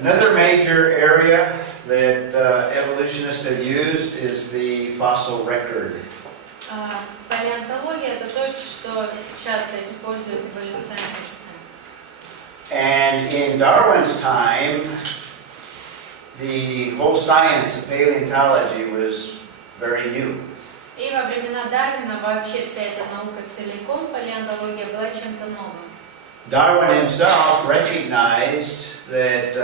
Another major area that evolutionists have used is the fossil record. Палеонтология – это то, что часто используют эволюционисты. And in Darwin's time, the whole science of paleontology was very new. И во времена Дарвина вообще вся эта наука целиком, палеонтология, была чем-то новым. Darwin himself recognized that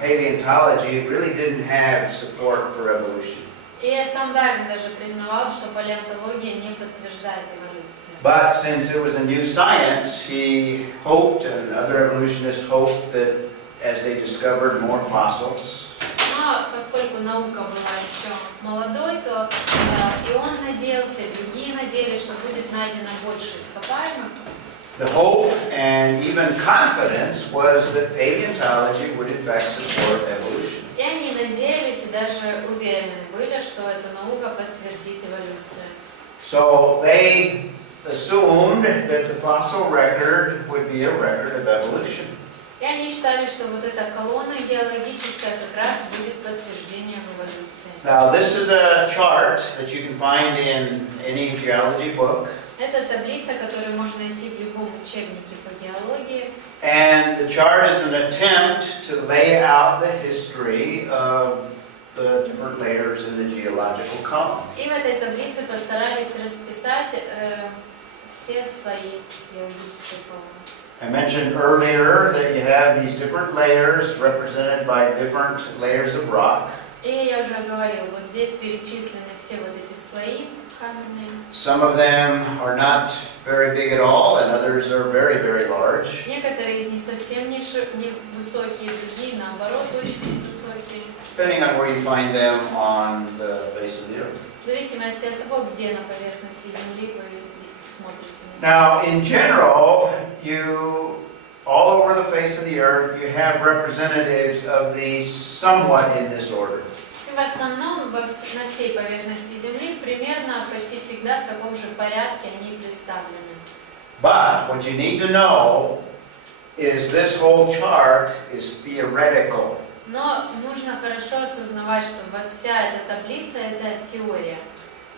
paleontology really didn't have support for evolution. И сам Дарвин даже признавал, что палеонтология не подтверждает эволюцию. But since it was a new science, he hoped, and other evolutionists hoped, that as they discovered more fossils, Но поскольку наука была еще молодой, то и он надеялся, и другие надеялись, что будет найдено больше ископаемых. the hope and even confidence was that paleontology would in fact support evolution. И они надеялись и даже уверены были, что эта наука подтвердит эволюцию. So they assumed that the fossil record would be a record of evolution. И они считали, что вот эта колонна геологическая как раз будет подтверждением эволюции. Now this is a chart that you can find in any geology book. Это таблица, которую можно найти в любом учебнике по геологии. And the chart is an attempt to lay out the history of the different layers in the geological column. И в этой таблице постарались расписать все слои геологической колонны. I mentioned earlier that you have these different layers represented by different layers of rock. И я уже говорила, вот здесь перечислены все вот эти слои каменные. Some of them are not very big at all, and others are very, very large. Некоторые из них совсем не высокие, другие наоборот очень высокие. Depending on where you find them on the face of the earth. В зависимости от того, где на поверхности Земли вы смотрите. Now, in general, all over the face of the earth, you have representatives of these somewhat in this order. И в основном на всей поверхности Земли примерно почти всегда в таком же порядке они представлены. But what you need to know is this whole chart is theoretical. Но нужно хорошо осознавать, что вся эта таблица – это теория.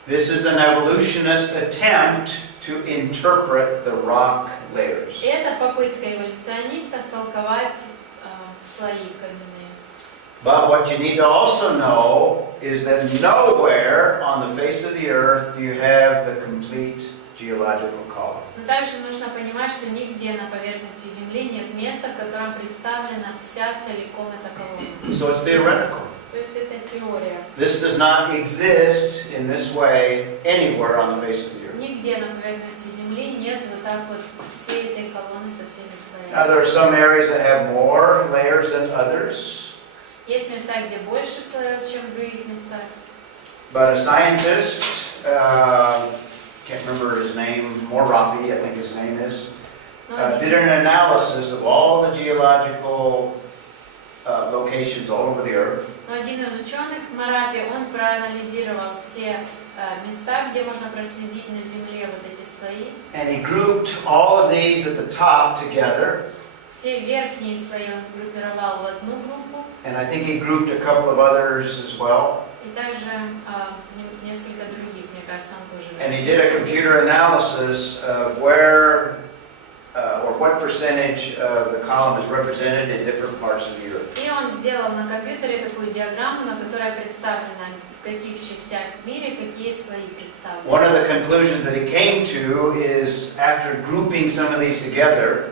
This is an evolutionist attempt to interpret the rock layers. И это попытка эволюционистов толковать слои каменные. But what you need to also know is that nowhere on the face of the earth do you have the complete geological column. Но также нужно понимать, что нигде на поверхности Земли нет места, в котором представлена вся целиком эта колонна. So it's theoretical. То есть это теория. This does not exist in this way anywhere on the face of the earth. Нигде на поверхности Земли нет вот так вот всей этой колонны со всеми Now слоями. there are some areas that have more layers than others. Есть места, где больше слоев, чем в других местах. But a scientist, can't remember his name, Morapi, I think his name is, did an analysis of all the geological locations all over the earth. Но один из ученых, Марапи, он проанализировал все места, где можно проследить на Земле вот эти слои. And he grouped all of these at the top together. Все верхние слои он сгруппировал в одну группу. And I think he grouped a couple of others as well. И также несколько других, мне кажется, он тоже And he did a computer analysis of where or what percentage of the column is represented in different parts of the earth. И он сделал на компьютере такую диаграмму, на которой представлено, в каких частях в мире какие слои представлены. One of the conclusions that he came to is after grouping some of these together,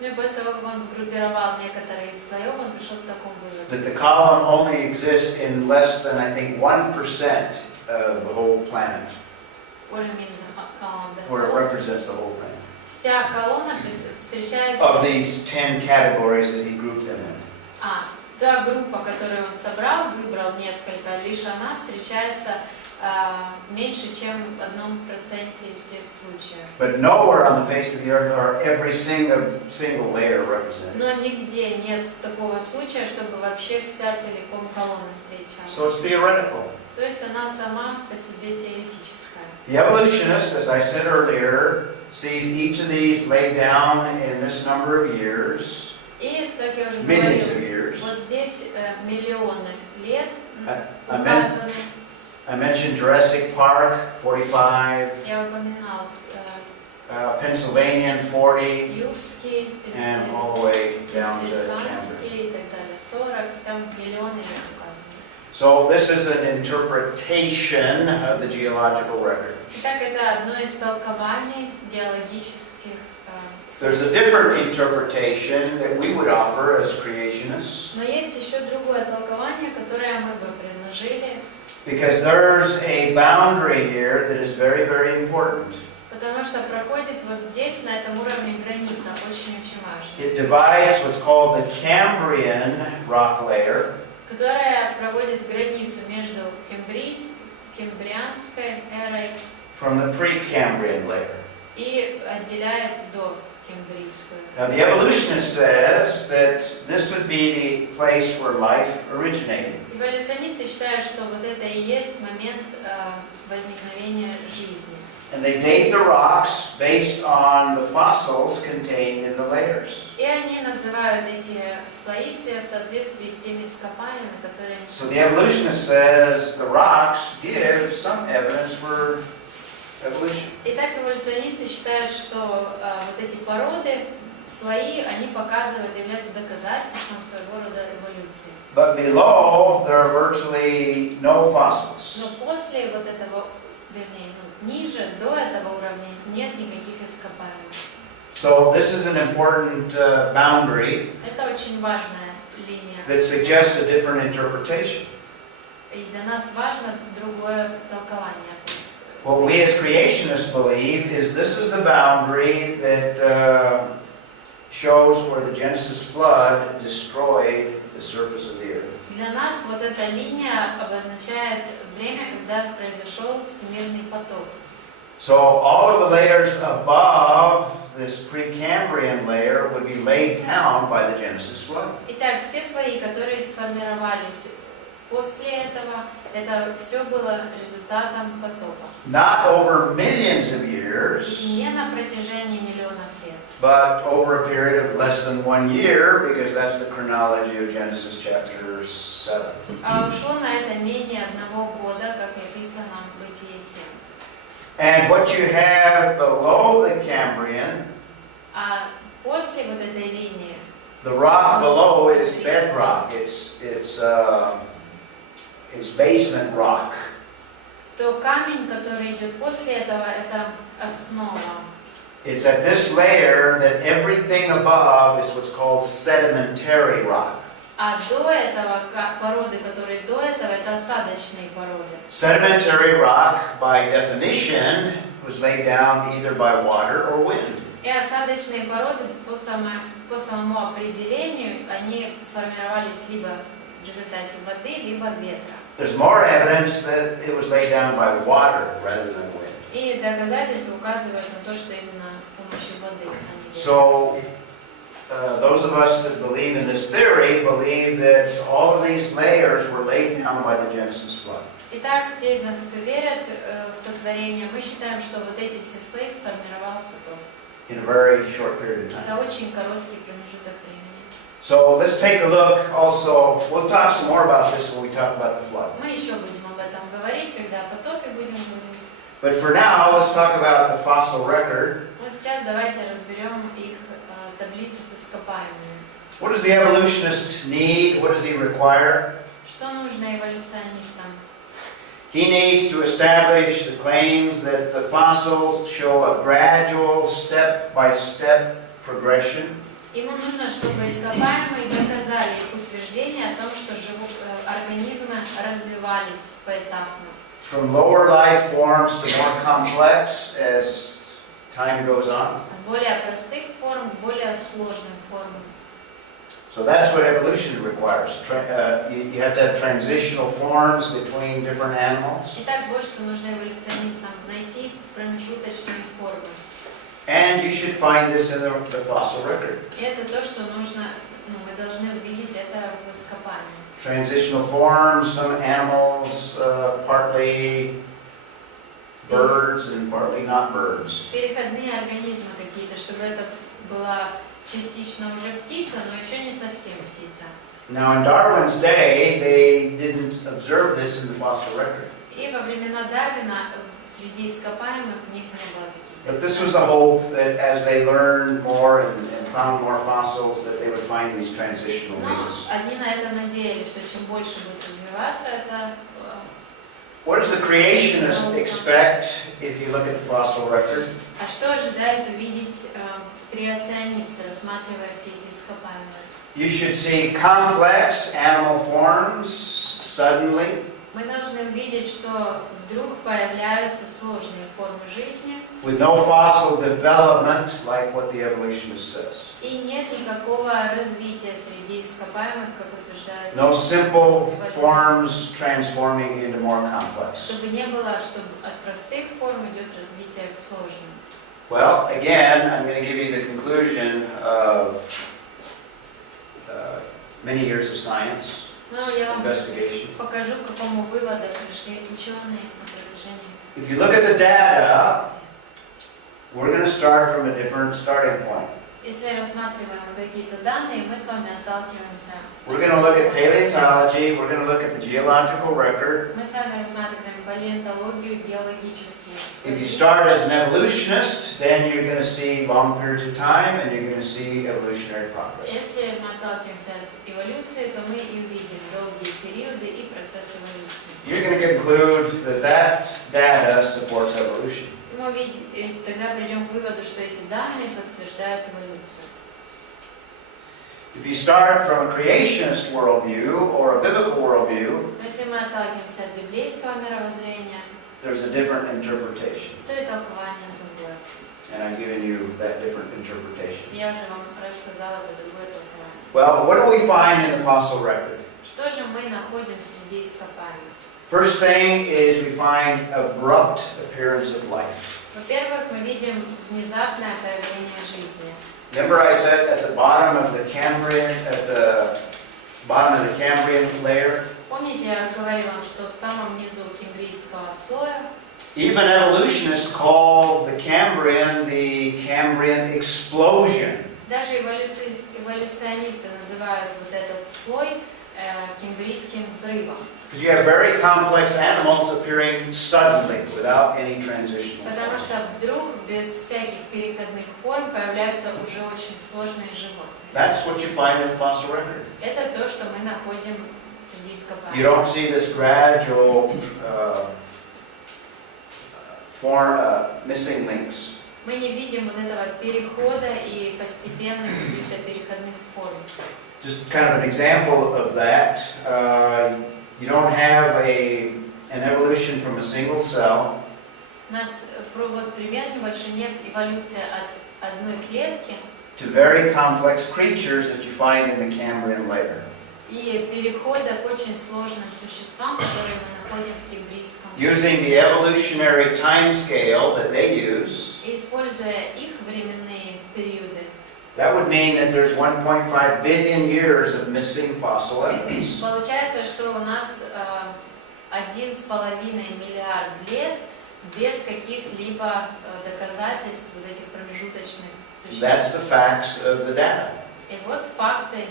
Ну и после того, как он сгруппировал некоторые из слоев, он пришел к такому выводу. that the column only exists in less than, I think, 1% of the whole planet, What do you mean, where it represents the whole thing. Вся колонна встречается... Of these 10 categories that he grouped them in. Та группа, которую он собрал, выбрал несколько, лишь она встречается меньше, чем в 1% всех случаев. But nowhere on the face of the earth are every single layer represented. Но нигде нет такого случая, чтобы вообще вся целиком колонна встречалась. So it's theoretical. То есть она сама по себе теоретическая. The evolutionist, as I said earlier, sees each of these laid down in this number of years. И, как я уже millions of говорил, years. вот здесь миллионы лет I указаны. mentioned Jurassic Park, 45, Я упоминал Pennsylvania, 40, Юрский, and all the way down to Canada. Пенсильванский и так далее, 40, там миллионы лет указаны. So this is an interpretation of the geological record. Итак, это одно из толкований геологических. There's a different interpretation that we would offer as creationists, Но есть еще другое толкование, которое мы бы предложили, because there's a boundary here that is very, very important. потому что проходит вот здесь, на этом уровне, граница, очень-очень важная, It divides what's called the Cambrian rock layer которая проводит границу между кембрианской эрой from the Precambrian layer. и отделяет до кембрийскую. Now the evolutionist says that this would be the place where life originated. Эволюционисты считают, что вот это и есть момент возникновения жизни. And they date the rocks based on the fossils contained in the layers. И они называют эти слои все в соответствии с теми ископаемыми, которые они... So the evolutionist says the rocks give some evidence for evolution. Итак, эволюционисты считают, что вот эти породы, слои, они показывают, являются доказательством своего рода эволюции. But below there are virtually no fossils. Но после вот этого, вернее, ниже, до этого уровня нет никаких ископаемых. So this is an important boundary Это очень важная линия. that suggests a different interpretation. И для нас важно другое толкование. What we as creationists believe is this is the boundary that shows where the Genesis flood destroyed the surface of the earth. Для нас вот эта линия обозначает время, когда произошел всемирный потоп. So all of the layers above this Precambrian layer would be laid down by the Genesis flood. Итак, все слои, которые сформировались после этого, это все было результатом потопа. Not over millions of years, Не на протяжении миллионов лет, but over a period of less than 1 year, because that's the chronology of Genesis chapter 7. а ушло на это менее 1 года, как описано в Бытие 7. And what you have below the Cambrian, А после вот этой линии, the rock below is bedrock. It's basement rock. то камень, который идет после этого, это основа. It's at this layer that everything above is what's called sedimentary rock. А до этого, породы, которые до этого, это осадочные породы. Sedimentary rock, by definition, was laid down either by water or wind. И осадочные породы по самому определению, они сформировались либо в результате воды, либо ветра. There's more evidence that it was laid down by water rather than wind. И доказательства указывают на то, что именно с помощью воды, а не ветра. So, those of us that believe in this theory believe that all of these layers were laid down by the Genesis flood. Итак, те из нас, кто верят в сотворение, мы считаем, что вот эти все слои сформировал потоп In a very short period of time. за очень короткий промежуток времени. So let's take a look also, we'll talk some more about this when we talk about the flood. Мы еще будем об этом говорить, когда о потопе будем говорить. But for now, let's talk about the fossil record. Вот сейчас давайте разберем их таблицу с ископаемыми. What does the evolutionist need? What does he require? Что нужно эволюционистам? He needs to establish the claims that the fossils show a gradual step-by-step progression. Ему нужно, чтобы ископаемые доказали их утверждение о том, что организмы развивались поэтапно. From lower life forms to more complex as time goes on. От более простых форм к более сложным формам. So that's what evolution requires. You have to have transitional forms between different animals. Итак, вот что нужно эволюционистам – найти промежуточные формы. And you should find this in the fossil record. И это то, что нужно, мы должны увидеть это в ископаемых. Transitional forms, some animals, partly birds and partly not birds. Переходные организмы какие-то, чтобы это была частично уже птица, но еще не совсем птица. Now, in Darwin's day, they didn't observe this in the fossil record. И во времена Дарвина среди ископаемых у них не было таких. But this was the hope that as they learned more and found more fossils, that they would find these transitional Но leaves. они на это надеялись, что чем больше будет развиваться это. What does the creationist expect if you look at the fossil record? А что ожидает увидеть креационист, рассматривая все эти ископаемые? You should see complex animal forms suddenly, Мы должны увидеть, что вдруг появляются сложные формы жизни, with no fossil development like what the evolutionist says. и нет никакого развития среди ископаемых, как утверждают. No simple forms transforming into more complex. Чтобы не было, что от простых форм идет развитие к сложным. Well, again, I'm going to give you the conclusion of many years of science, Но я вам investigation. покажу, к какому выводу пришли ученые на протяжении. If you look at the data, we're going to start from a different starting point. Если рассматриваем какие-то данные, мы с вами отталкиваемся. We're going to look at paleontology, we're going to look at the geological record. Мы с вами рассматриваем палеонтологию, геологические If you исследования. start as an evolutionist, then you're going to see long periods of time and you're going to see evolutionary progress. Если мы отталкиваемся от эволюции, то мы и увидим долгие периоды и процесс эволюции. You're going to conclude that that data supports evolution. Мы тогда придем к выводу, что эти данные подтверждают эволюцию. If you start from a creationist worldview or a biblical worldview, Но если мы отталкиваемся от библейского мировоззрения, there's a different interpretation. то и толкование другое. And I've given you that different interpretation. Я уже вам рассказала про другое толкование. Well, what do we find in the fossil record? Что же мы находим среди ископаемых? First thing is we find abrupt appearance of life. Во-первых, мы видим внезапное появление жизни. Remember I said at the bottom of the Cambrian layer, Помните, я говорила вам, что в самом низу кембрийского слоя even evolutionists call the Cambrian explosion. даже эволюционисты называют вот этот слой кембрийским взрывом. Because you have very complex animals appearing suddenly without any transitional Потому form. что вдруг, без всяких переходных форм, появляются уже очень сложные животные. That's what you find in the fossil record. Это то, что мы находим среди You ископаемых. don't see this gradual missing links. Мы не видим вот этого перехода и постепенных каких-то переходных форм. Just kind of an example of that, you don't have an evolution from a single cell. У нас вот пример небольшой, нет эволюции от одной клетки To very complex creatures that you find in the Cambrian layer. и перехода к очень сложным существам, которые мы находим в кембрийском. Using the evolutionary time scale that they use, И используя их временные периоды, that would mean that there's 1.5 billion years of missing fossil evidence. получается, что у нас 1,5 миллиард лет без каких-либо доказательств вот этих промежуточных That's существ. the facts of the data. И вот факты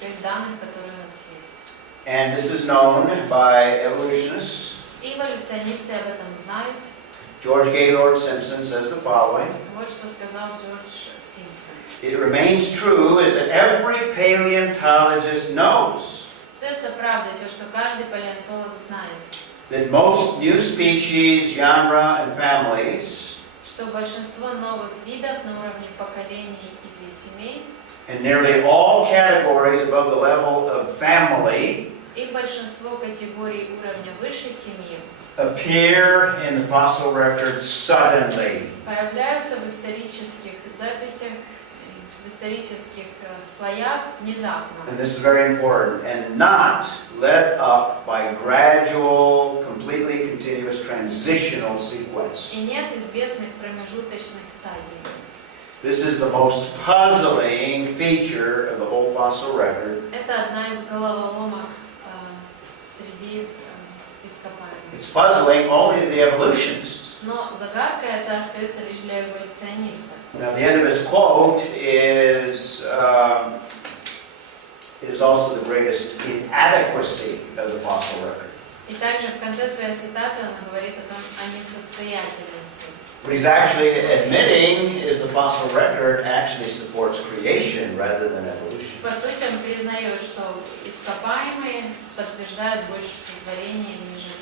тех данных, которые у нас есть. And this is known by evolutionists. И эволюционисты об этом знают. George Gaylord Simpson says the following. Вот что сказал Джордж Симпсон. It remains true is that every paleontologist knows Остается правдой то, что каждый палеонтолог знает, that most new species, genera, and families, что большинство новых видов на уровне поколений и семей, and nearly all categories above the level of family, и большинство категорий уровня выше семьи appear in the fossil record suddenly. появляются в исторических записях, в исторических слоях внезапно. And this is very important, and not led up by gradual, completely continuous transitional sequence. И нет известных промежуточных стадий. This is the most puzzling feature of the whole fossil record. Это одна из головоломок среди ископаемых. It's puzzling only to the evolutionists. Но загадка это остается лишь для эволюционистов. Now, the end of his quote is, it is also the greatest inadequacy of the fossil record. И также в конце своей цитаты он говорит о том, о несостоятельности. What he's actually admitting is the fossil record actually supports creation rather than evolution. По сути, он признает, что ископаемые подтверждают больше сотворение, нежели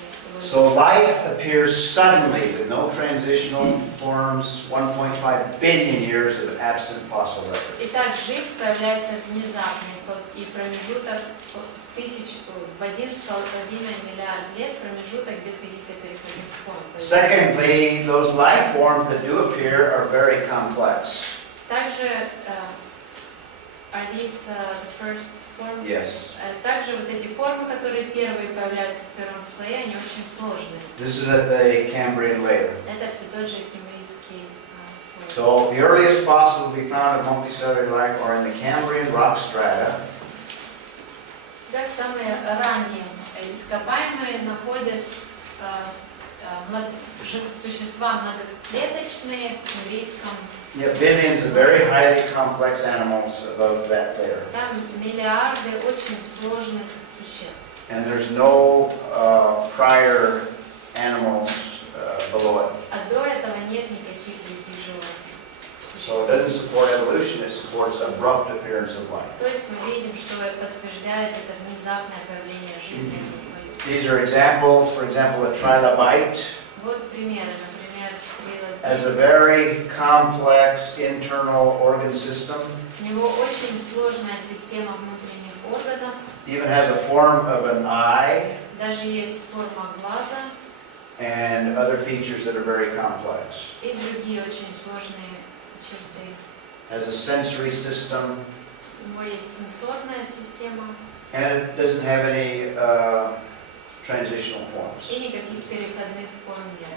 So эволюцию. life appears suddenly with no transitional forms, 1.5 billion years of absent fossil record. Итак, жизнь появляется внезапно, и промежуток в 1,5 миллиард лет, промежуток без каких-то переходных форм. Secondly, those life forms that do appear are very complex. Также, are these the first form? Yes. Также вот эти формы, которые первые появляются в первом слое, они очень сложные. This is at the Cambrian layer. Это все тот же кембрийский слой. So the earliest fossils we found of multicellular life are in the Cambrian rock strata. Так, самые ранние ископаемые находят существа многоклеточные в кембрийском. You have billions of very highly complex animals above that layer. Там миллиарды очень сложных существ. And there's no prior animals below it. А до этого нет никаких других животных. So it doesn't support evolution, it supports abrupt appearance of life. То есть мы видим, что подтверждает это внезапное появление жизни. These are examples, for example, a trilobite Вот примеры, например, has a very complex internal organ system, у него очень сложная система внутренних органов, even has a form of an eye, даже есть форма глаза and other features that are very complex. и другие очень сложные черты. Has a sensory system, У него есть сенсорная система and it doesn't have any transitional forms. и никаких переходных форм нет.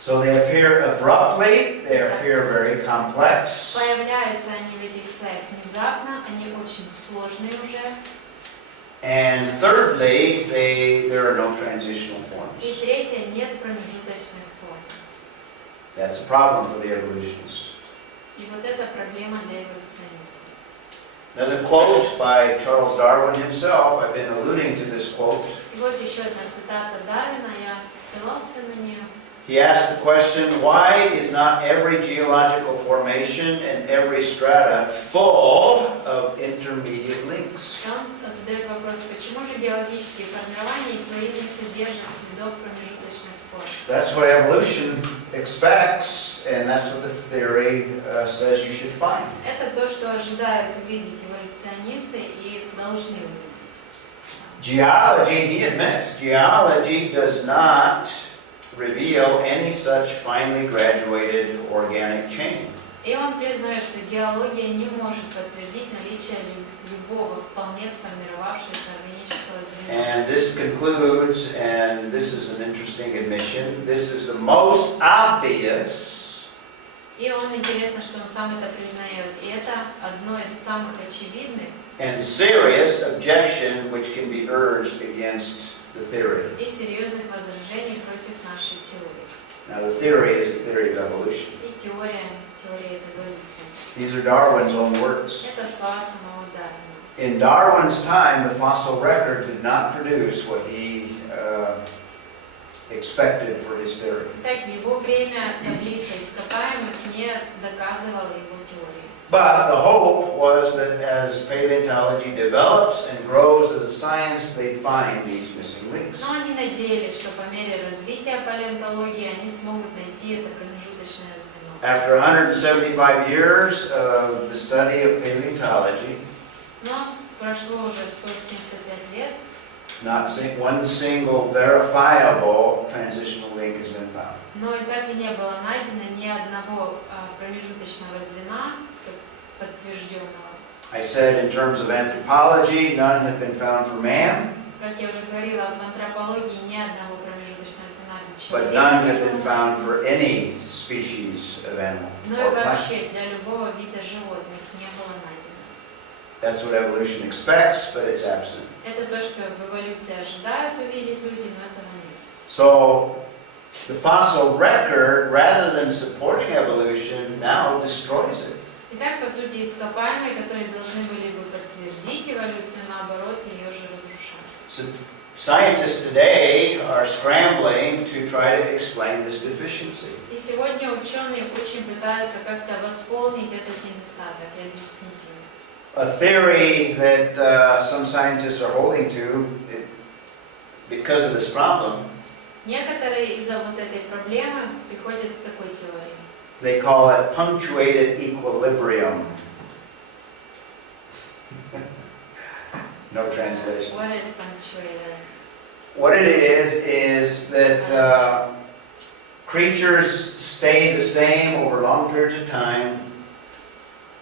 So they appear abruptly, they appear very complex, Появляются они в этих слоях внезапно, они очень сложные уже. and thirdly, there are no transitional И forms. третье, нет промежуточных форм. That's a problem for the evolutionists. И вот это проблема для эволюционистов. Another quote by Charles Darwin himself, I've been alluding to this quote. И вот еще одна цитата Дарвина, я ссылался на нее. He asked the question, why is not every geological formation and every strata full of intermediate links? И он задает вопрос, почему же геологические формирования и слои не содержат следов промежуточных форм? That's what evolution expects, and that's what the theory says you should find. Это то, что ожидают увидеть эволюционисты и должны увидеть. Geology, he admits, geology does not reveal any such finely graduated organic chain. И он признает, что геология не может подтвердить наличие любого вполне сформировавшегося органического звена. And this concludes, and this is an interesting admission, this is the most obvious И он, интересно, что он сам это признает. И это одно из самых очевидных and serious objection which can be urged against the theory. и серьезных возражений против нашей теории. Now the theory is the theory of evolution. И теория эволюции. These are Darwin's own words. Это слова самого Дарвина. In Darwin's time, the fossil record did not produce what he expected for his theory. Так, в его время таблица ископаемых не доказывала его теории. But the hope was that as paleontology develops and grows as a science, they'd find these missing links. Но они надеялись, что по мере развития палеонтологии они смогут найти это промежуточное звено. After 175 years of the study of paleontology, Но прошло уже 175 лет, not one single verifiable transitional link has been found. но и так и не было найдено ни одного промежуточного звена подтвержденного. I said in terms of anthropology, none have been found for man, Как я уже говорила, в антропологии ни одного промежуточного звена для but none have человека been не было. found for any species of animal Но or и plant. вообще для любого вида животных не было найдено. That's what evolution expects, but it's absent. Это то, что в эволюции ожидают увидеть люди, но этого нет. So, The fossil record, rather than supporting evolution, now destroys it. Итак, по сути, ископаемые, которые должны были бы подтвердить эволюцию, наоборот, ее же разрушают. So scientists today are scrambling to try to explain this deficiency. И сегодня ученые очень пытаются как-то восполнить этот недостаток и объяснить его. A theory that some scientists are holding to, because of this problem, Некоторые из-за вот этой проблемы приходят к такой теории. they call it punctuated equilibrium. No translation. What is punctuated? What it is that creatures stay the same over long periods of time.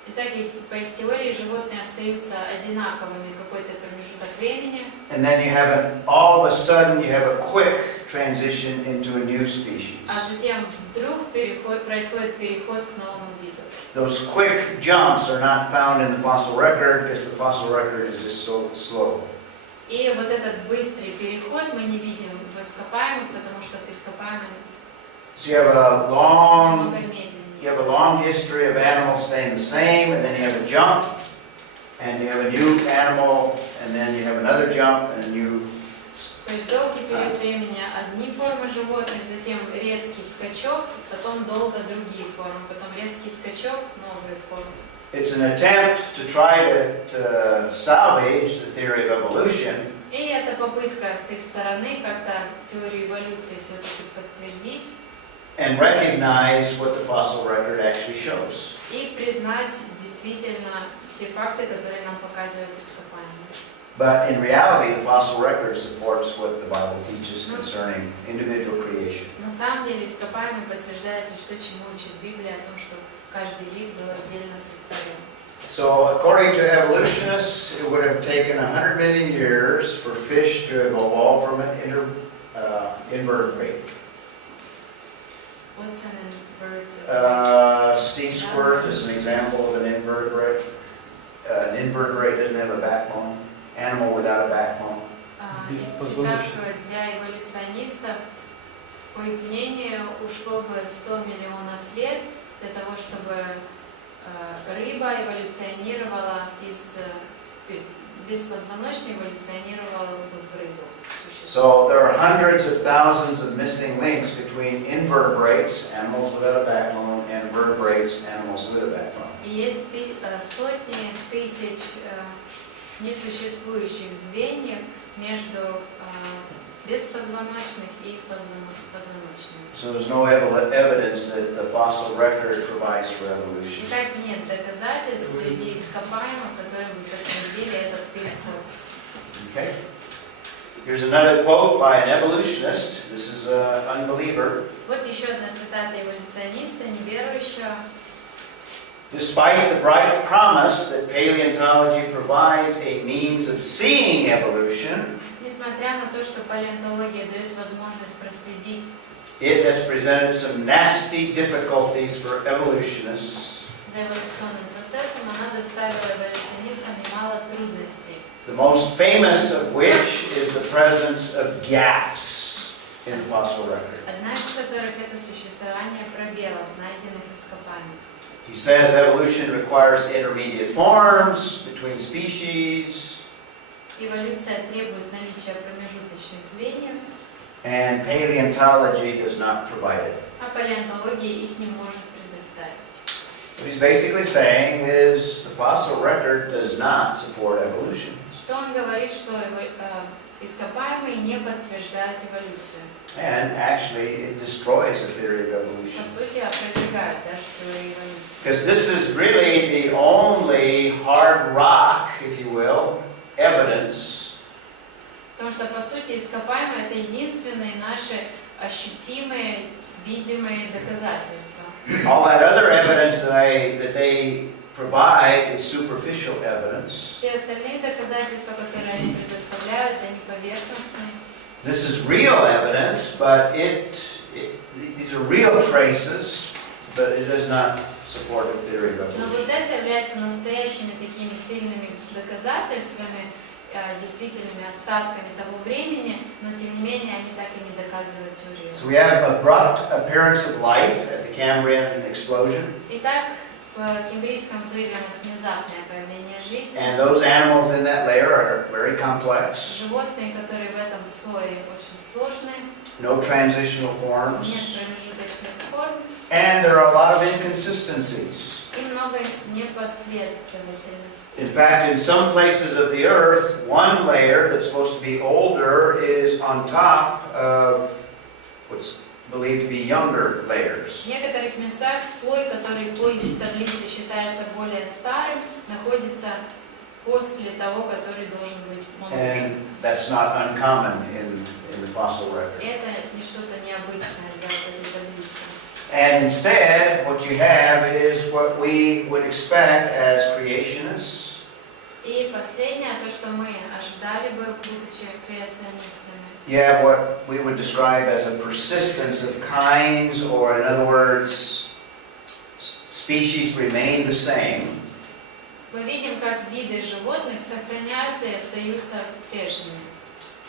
Итак, по их теории животные остаются одинаковыми какой-то промежуток времени. And then all of a sudden you have a quick transition into a new species. А затем вдруг происходит переход к новому виду. Those quick jumps are not found in the fossil record because the fossil record is just so slow. И вот этот быстрый переход мы не видим в ископаемых, потому что ископаемые So you have a намного медленнее. You have a long history of animals staying the same, and then you have a jump, and you have a new animal, and then you have another jump, and a new... То есть долгий период времени одни формы животных, затем резкий скачок, потом долго другие формы, потом резкий скачок, новые формы. It's an attempt to try to salvage the theory of evolution. И это попытка с их стороны как-то теорию эволюции все-таки подтвердить. And recognize what the fossil record actually shows. И признать действительно те факты, которые нам показывают ископаемые. But in reality, the fossil record supports what the Bible teaches concerning individual creation. На самом деле ископаемые подтверждают лишь то, чему учит Библия, о том, что каждый вид был отдельно сотворен. So, according to evolutionists, it would have taken 100 million years for fish to have evolved from an invertebrate. What's an invertebrate? Sea squirt is an example of an invertebrate. An invertebrate doesn't have a backbone. Animal without a backbone. Итак, для эволюционистов, по их мнению, ушло бы 100 миллионов лет для того, чтобы рыба эволюционировала то есть беспозвоночная эволюционировала бы в рыбу. So there are hundreds of thousands of missing links between invertebrates, animals without a backbone, and vertebrates, animals with a backbone. И есть сотни тысяч несуществующих звеньев между беспозвоночных и позвоночными. So there's no evidence that the fossil record provides for evolution. Итак, нет доказательств среди ископаемых, которые бы подтвердили этот переход. Okay. Here's another quote by an evolutionist. This is an unbeliever. Вот еще одна цитата эволюциониста, неверующего. Despite the bright promise that paleontology provides a means of seeing evolution, Несмотря на то, что палеонтология дает возможность проследить, it has presented some nasty difficulties for evolutionists. за эволюционным процессом, она доставила эволюционистам немало трудностей. The most famous of which is the presence of gaps in the fossil record. Одна из которых это существование пробелов, найденных ископаемых. He says evolution requires intermediate forms between species, Эволюция требует наличия промежуточных звеньев, and paleontology does not provide it. а палеонтология их не может предоставить. What he's basically saying is the fossil record does not support evolution. Что он говорит, что ископаемые не подтверждают эволюцию. And actually, it destroys the theory of По evolution. сути, опровергает даже теорию эволюции. Because this is really the only hard rock, if you will, evidence Потому что, по сути, ископаемые — это единственные наши ощутимые, видимые доказательства. all that other evidence that they provide is superficial evidence. Все остальные доказательства, которые они предоставляют, они поверхностные. This is real evidence, but these are real traces, but it does not support the theory of Но evolution. вот это является настоящими такими сильными доказательствами, действительными остатками того времени, но тем не менее они так и не доказывают теорию. So we have abrupt appearance of life at the Cambrian explosion. Итак, в Кембрийском взрыве у нас внезапное появление жизни. And those animals in that layer are very complex. Животные, которые в этом слое, очень сложные. No transitional Нет forms. промежуточных форм. And there are a lot of inconsistencies. И много непоследовательностей. In fact, in some places of the earth, one layer that's supposed to be older is on top of what's believed to be younger layers. В некоторых местах слой, который по их таблице считается более старым, находится после того, который должен быть моложе. And that's not uncommon in the fossil record. Это не что-то необычное для этой таблицы. And instead, what you have is what we would expect as creationists. И последнее, то, что мы ожидали бы, будучи креационистами. You have what we would describe as a persistence of kinds, or in other words, species remain the same. Мы видим, как виды животных сохраняются и остаются прежними.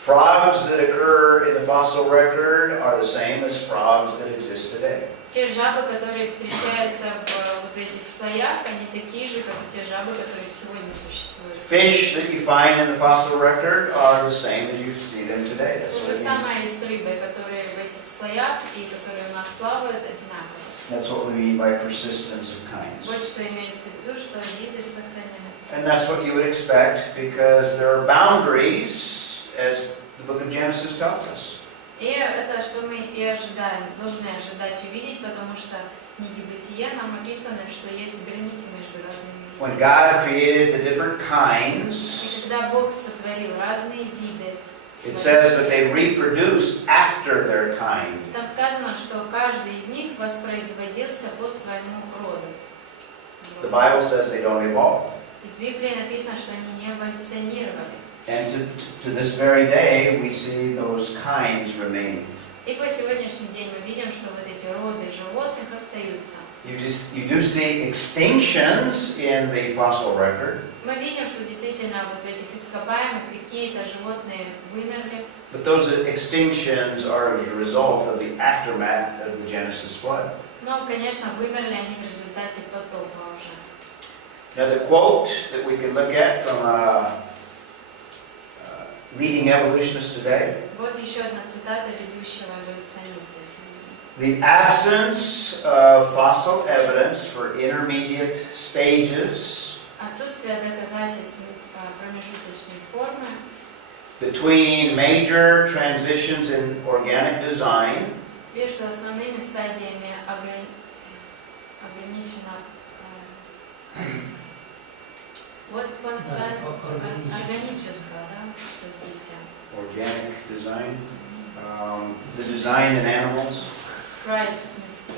Frogs that occur in the fossil record are the same as frogs that exist today. Те жабы, которые встречаются в вот этих слоях, они такие же, как и те жабы, которые сегодня существуют. Fish that you find in the fossil record are the same as you see them today. That's То what же it means. самое и с рыбой, которые в этих слоях и которые у нас плавают, одинаково. That's what we mean by persistence of kinds. Вот что имеется в виду, что виды сохраняются. And that's what you would expect because there are boundaries, as the book of Genesis tells us. И это, что мы и ожидаем, должны ожидать увидеть, потому что в книге Бытия нам описано, что есть границы между разными видами. When God created the different И kinds, когда Бог сотворил разные виды, it says that they reproduced after their kind. там сказано, что каждый из них воспроизводился по своему роду. The Bible says they don't evolve. И в Библии написано, что они не эволюционировали. And to this very day, we see those kinds remaining. И по сегодняшний день мы видим, что вот эти роды животных остаются. You do see extinctions in the fossil record, Мы видим, что действительно вот в этих ископаемых какие-то животные вымерли. but those extinctions are as a result of the aftermath of the Genesis flood. Но, конечно, вымерли они в результате потопа уже. Now, the quote that we can look at from a leading evolutionist today: Вот еще одна цитата ведущего эволюциониста сегодня. "The absence of fossil evidence for intermediate stages Отсутствие доказательств промежуточной формы between major transitions in organic design между основными стадиями ограничено органического развития. organic design, the design in animals, Scribe, в смысле.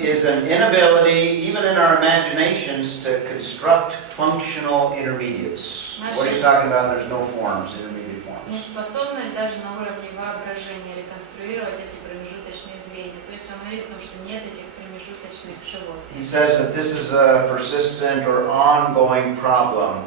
is an inability, even in our imaginations, to construct functional intermediates. What he's talking about, there's no forms, intermediate forms. Неспособность даже на уровне воображения реконструировать эти промежуточные звенья. То есть он говорит о том, что нет этих промежуточных животных. He says that this is a persistent or ongoing problem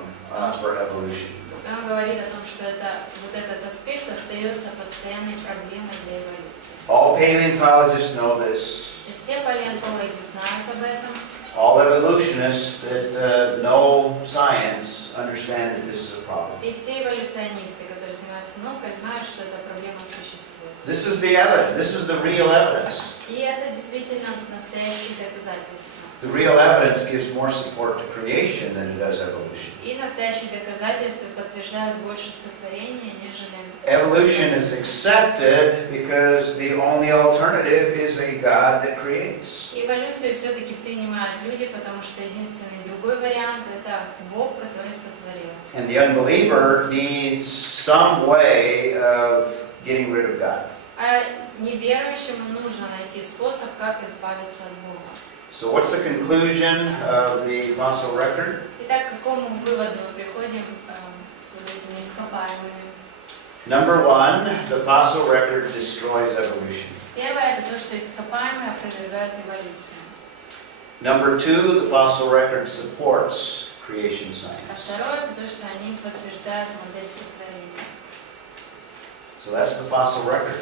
for evolution. Он говорит о том, что вот этот аспект остается постоянной проблемой для эволюции. All paleontologists know this. И все палеонтологи знают об этом. All evolutionists that know science understand that this is a problem. И все эволюционисты, которые занимаются наукой, знают, что эта проблема существует. This is the evidence. This is the real evidence. И это действительно настоящие доказательства. The real evidence gives more support to creation than it does evolution. И настоящие доказательства подтверждают больше сотворения, нежели... Evolution is accepted because the only alternative is a God that creates. Эволюцию все-таки принимают люди, потому что единственный другой вариант – это Бог, который сотворил. And the unbeliever needs some way of getting rid of God. А неверующему нужно найти способ, как избавиться от Бога. So what's the conclusion of the fossil record? Итак, к какому выводу мы приходим с вот этими ископаемыми? Number one, the fossil record destroys evolution. Первое – это то, что ископаемые опровергают эволюцию. Number two, the fossil record supports creation А science. второе, это то, что они подтверждают модель сотворения. So that's the fossil record.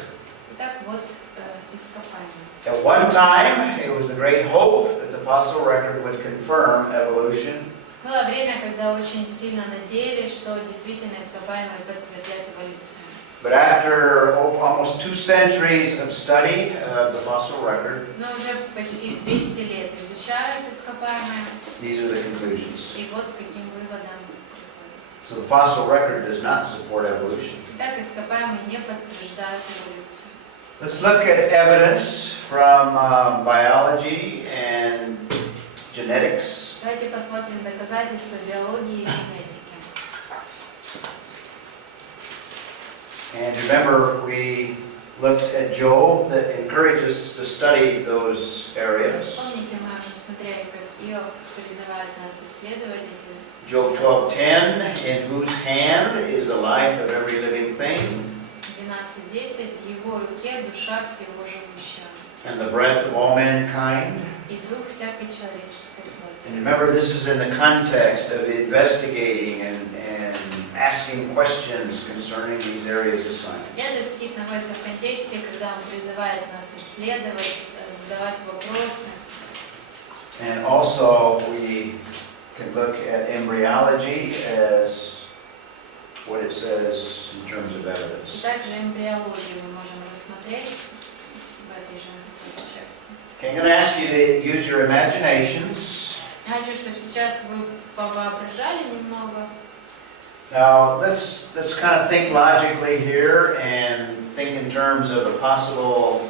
Итак, вот ископаемые. At one time, it was the great hope that the fossil record would confirm evolution. Было время, когда очень сильно надеялись, что действительно ископаемые подтвердят эволюцию. But after almost 2 centuries of study of the fossil record, Но уже почти 200 лет изучают ископаемые, these are the conclusions. и вот к каким выводам приходят. So the fossil record does not support evolution. Итак, ископаемые не подтверждают эволюцию. Let's look at evidence from biology and genetics. Давайте посмотрим доказательства биологии и генетики. And remember, we looked at Job that encourages us to study those areas. Помните, мы уже смотрели, как Иов призывает нас исследовать эти. Job 12:10, in whose hand is the life of every living thing, 12:10, в его руке душа всего живущего, and the breath of all mankind. и дух всякой человеческой плоти. And remember, this is in the context of investigating and asking questions concerning these areas of science. Этот стих находится в контексте, когда он призывает нас исследовать, задавать вопросы. And also, we can look at embryology as what it says in terms of И evidence. также эмбриологию мы можем рассмотреть в этой же части. Okay, I'm going to ask you to use your imaginations. Я хочу, чтобы сейчас вы повоображали немного. Now, let's kind of think logically here and think in terms of a possible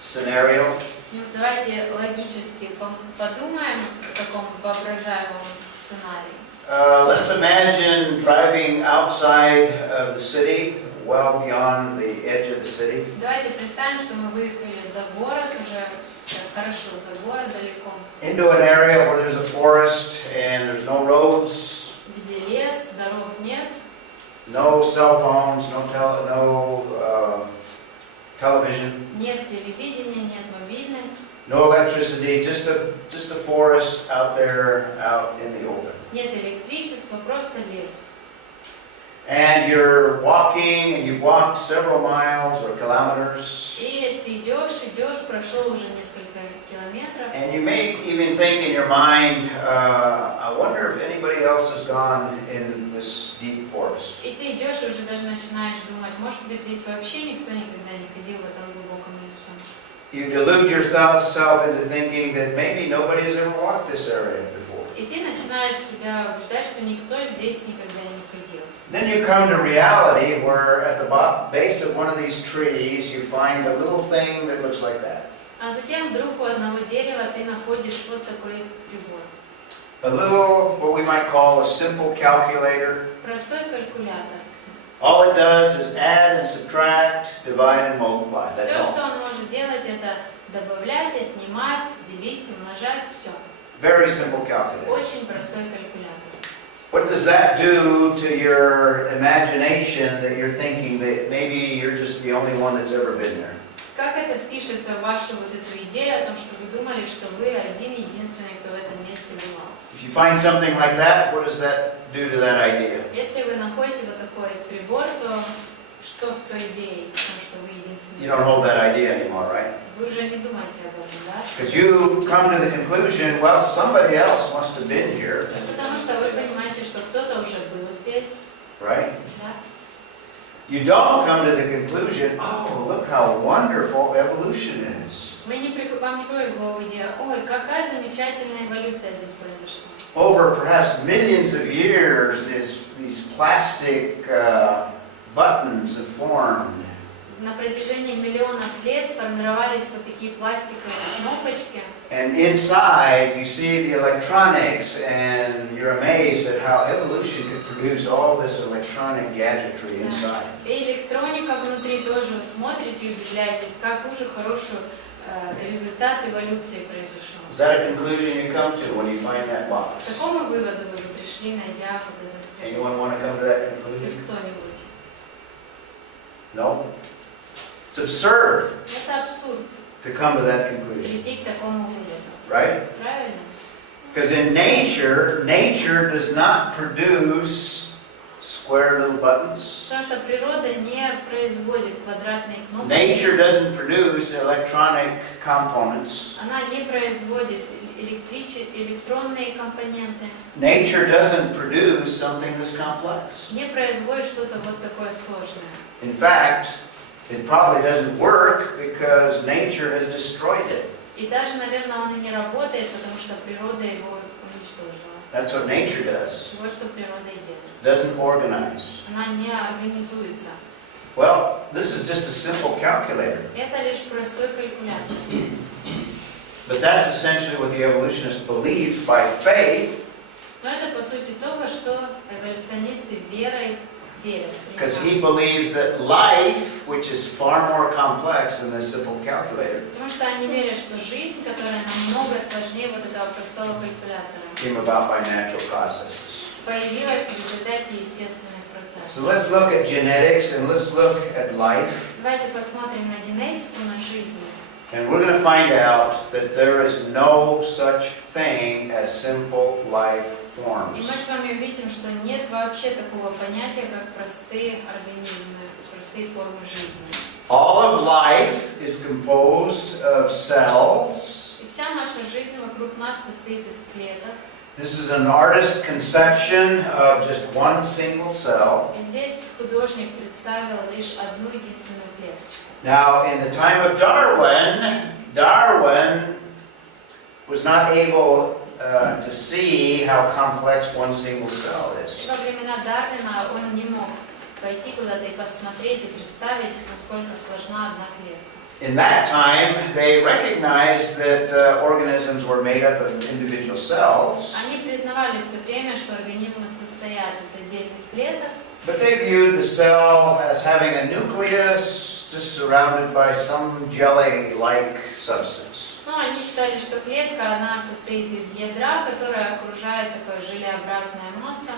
scenario. Ну, давайте логически подумаем о таком воображаемом сценарии. Let's imagine driving outside of the city, well beyond the edge of the city. Давайте представим, что мы выехали за город, уже хорошо за город, далеко. Into an area where there's a forest and there's no roads, Где лес, дорог нет, no cell phones, no television, нет телевидения, нет мобильных, no electricity, just a forest out there, out in the open. нет электричества, просто лес. And you're walking, and you've walked several miles or kilometers. И ты идешь, прошел уже несколько километров. And you may even think in your mind, I wonder if anybody else has gone in this deep forest. И ты идешь и уже даже начинаешь думать, может быть, здесь вообще никто никогда не ходил в этом глубоком лесу. You delude yourself into thinking that maybe nobody has ever walked this area before. И ты начинаешь себя убеждать, что никто здесь никогда не ходил. Then you come to reality where at the base of one of these trees you find a little thing that looks like that. А затем вдруг у одного дерева ты находишь вот такой прибор. A little, what we might call a simple calculator. Простой калькулятор. All it does is add and subtract, divide and multiply. That's Все, all. что он может делать, это добавлять, отнимать, делить, умножать, все. Very simple calculator. Очень простой калькулятор. What does that do to your imagination that you're thinking that maybe you're just the only one that's ever been there? Как это впишется в вашу вот эту идею о том, что вы думали, что вы один единственный, кто в этом месте бывал? If you find something like that, what does that do to that idea? Если вы находите вот такой прибор, то что с той идеей, о том, что вы единственный? You don't hold that idea anymore, right? Вы уже не думаете об этом, да? Because you come to the conclusion, well, somebody else must have been here, Потому что вы понимаете, что кто-то уже был здесь, right? да? You don't come to the conclusion, oh, look how wonderful evolution is. Вам не приходит в голову идея, ой, какая замечательная эволюция здесь произошла. Over perhaps millions of years, these plastic buttons have formed. На протяжении миллионов лет сформировались вот такие пластиковые кнопочки. And inside, you see the electronics, and you're amazed at how evolution could produce all this electronic gadgetry inside. И электроника внутри тоже вы смотрите и удивляетесь, как уже хороший результат эволюции произошел. Is that a conclusion you come to when you find that К box? такому выводу вы пришли, найдя вот этот прибор? Anyone want to come to that Или conclusion? кто-нибудь? No? It's absurd Это абсурд, to come to that conclusion, прийти к такому выводу. right? Правильно? Because in nature does not produce square little buttons. Потому что природа не производит квадратные кнопки. Nature doesn't produce electronic components. Она не производит электронные компоненты. Nature doesn't produce something this complex. Не производит что-то вот такое сложное. In fact, it probably doesn't work because nature has destroyed it. И даже, наверное, он и не работает, потому что природа его уничтожила. That's what nature does. Вот что природа и делает. Doesn't organize. Она не организуется. Well, this is just a simple calculator. Это лишь простой калькулятор. But that's essentially what the evolutionist believes by faith, Но это по сути то, во что эволюционисты верой верят. because he believes that life, which is far more complex than this simple calculator, Потому что они верят, что жизнь, которая намного сложнее вот этого простого калькулятора, came about by natural processes. появилась в результате естественных процессов. So let's look at genetics and let's look at life. Давайте посмотрим на генетику, на жизнь. And we're going to find out that there is no such thing as simple life И forms. мы с вами увидим, что нет вообще такого понятия, как простые организмы, простые формы жизни. All of life is composed of cells. И вся наша жизнь вокруг нас состоит из клеток. This is an artist's conception of just one single cell. И здесь художник представил лишь одну единственную клеточку. Now, in the time of Darwin was not able to see how complex one single cell И is. во времена Дарвина он не мог пойти куда-то и посмотреть и представить, насколько сложна одна клетка. In that time, they recognized that organisms were made up of individual cells, Они признавали в то время, что организмы состоят из отдельных клеток, but they viewed the cell as having a nucleus just surrounded by some jelly-like substance. но они считали, что клетка, она состоит из ядра, которое окружает такая желеобразная масса.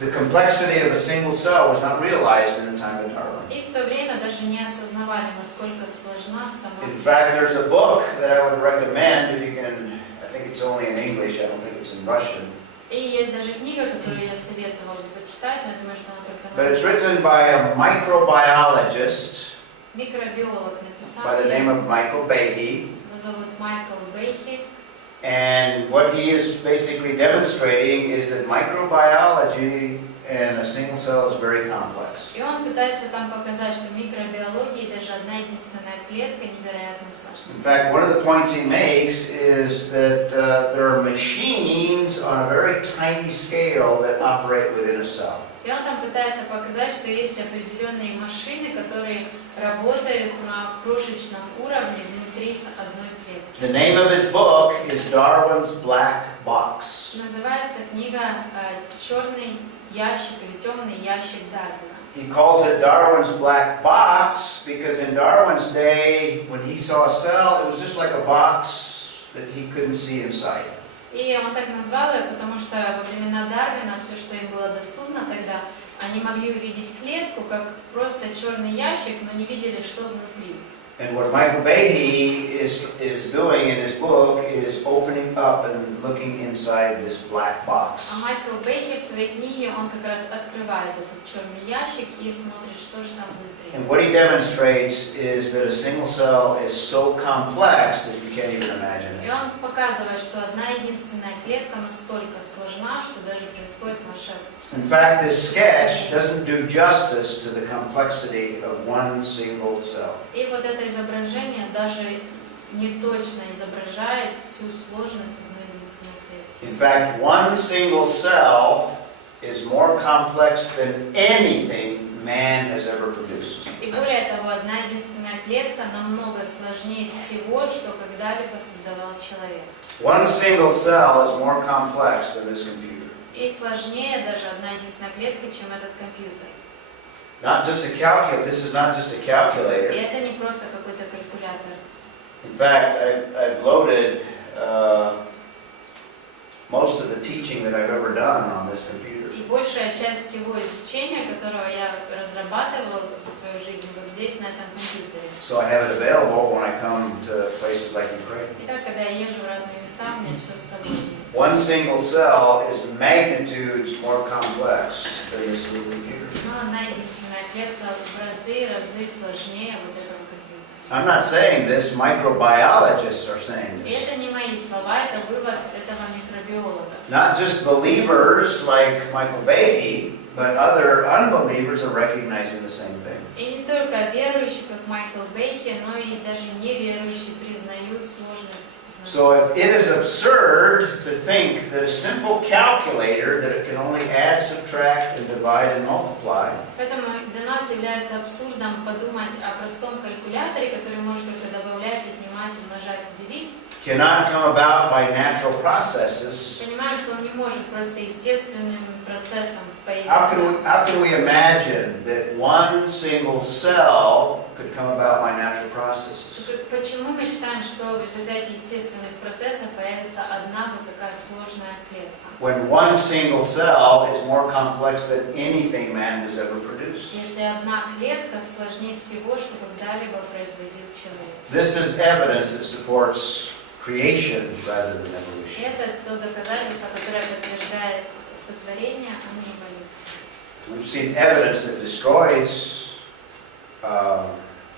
The complexity of a single cell was not realized in the time of Darwin. И в то время даже не осознавали, насколько сложна сама. In fact, there's a book that I would recommend if you can, I think it's only in English, I don't think it's in Russian. И есть даже книга, которую я советовала бы почитать, но я думаю, что она только But it's на written by a microbiologist микробиолог написал. by the name Его of Michael Behe. зовут Майкл Бейхи. And what he is basically demonstrating is that microbiology in a single cell is very complex. И он пытается там показать, что в микробиологии даже одна единственная клетка невероятно сложна. In fact, one of the points he makes is that there are machines on a very tiny scale that operate within a cell. И он там пытается показать, что есть определенные машины, которые работают на крошечном уровне внутри одной клетки. The name of his book is Darwin's Black Box. Называется книга «Черный ящик» или «Темный ящик Дарвина». He calls it Darwin's Black Box because in Darwin's day, when he saw a cell, it was just like a box that he couldn't see inside. И он так назвал ее, потому что во времена Дарвина все, что им было доступно тогда, они могли увидеть клетку как просто черный ящик, но не видели, что внутри. And what Michael Behe is doing in his book is opening up and looking inside this black box. А Майкл Бейхи в своей книге, он как раз открывает этот черный ящик и смотрит, что же там внутри. And what he demonstrates is that a single cell is so complex that you can't even imagine И it. он показывает, что одна единственная клетка настолько сложна, что даже происходит волшебство. In fact, this sketch doesn't do justice to the complexity of one single cell. И вот это изображение даже не точно изображает всю сложность одной единственной клетки. In fact, one single cell is more complex than anything man has ever produced. И более того, одна единственная клетка намного сложнее всего, что когда-либо создавал человек. One single cell is more complex than this computer. И сложнее даже одна единственная клетка, чем этот компьютер. Not just a calculator. This is not just a И calculator. это не просто какой-то калькулятор. In fact, I've loaded most of the teaching that I've ever done on this computer. И большая часть всего изучения, которого я разрабатывал за свою жизнь, вот здесь, на этом компьютере. So I have it available when I come to places like Ukraine. Итак, когда я езжу в разные места, у меня все с собой есть. One single cell is magnitudes more complex than this little computer. Но одна единственная клетка в разы сложнее вот этого компьютера. I'm not saying this, microbiologists are saying И this. это не мои слова, это вывод этого микробиолога. Not just believers like Michael Behe, but other unbelievers are recognizing the same thing. И не только верующие, как Майкл Бейхе, но и даже неверующие признают сложность. So if it is absurd to think that a simple calculator that it can only add, subtract, and divide and multiply, Поэтому для нас является абсурдом подумать о простом калькуляторе, который может только добавлять, отнимать, умножать и делить. cannot come about by natural processes, Понимаем, что он не может просто естественным процессом how появиться. can we imagine that one single cell could come about by natural processes? Почему мы считаем, что в результате естественных процессов появится одна вот такая сложная клетка? When one single cell is more complex than anything man has ever produced. Если одна клетка сложнее всего, что когда-либо производил человек. This is evidence that supports creation rather than evolution. Это то доказательство, которое подтверждает сотворение, а не эволюцию. We've seen evidence that destroys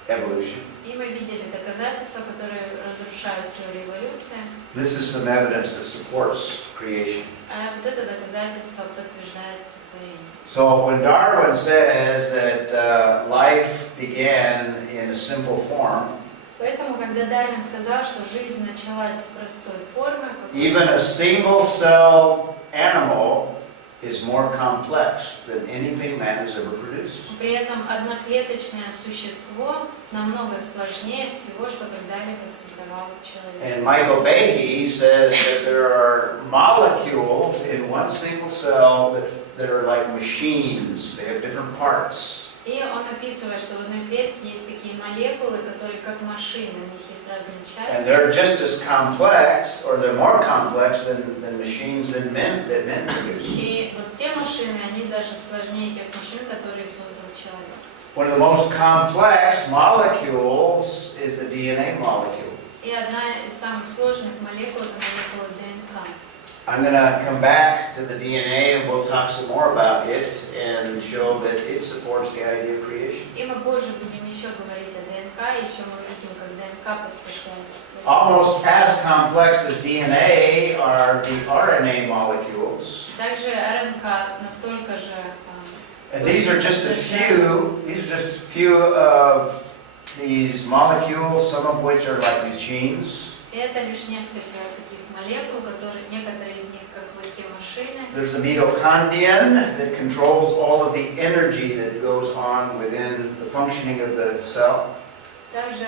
evolution. И мы видели доказательства, которые разрушают теорию эволюции. This is some evidence that supports creation. А вот это доказательство подтверждает сотворение. So when Darwin says that life began in a simple form, Поэтому, когда Дарвин сказал, что жизнь началась с простой формы, even a single cell animal is more complex than anything man has ever produced. при этом одноклеточное существо намного сложнее всего, что когда-либо создавал человек. And Michael Behe says that there are molecules in one single cell that are like machines. They have different parts. И он описывает, что в одной клетке есть такие молекулы, которые как машины, у них есть разные And части. they're just as complex, or they're more complex than machines that men produce. И вот те машины, они даже сложнее тех машин, которые создал человек. One of the most complex molecules is the DNA molecule. И одна из самых сложных молекул – это молекула ДНК. I'm going to come back to the DNA and we'll talk some more about it and show that it supports the idea of creation. И мы позже будем еще говорить о ДНК, и еще мы увидим, как ДНК подтверждается. Almost as complex as DNA are the RNA molecules. Также РНК настолько же. And these are just a few of these molecules, some of which are like machines. И это лишь несколько таких молекул, которые некоторые из них как вот те машины. There's a mitochondrion that controls all of the energy that goes on within the functioning of the cell. Также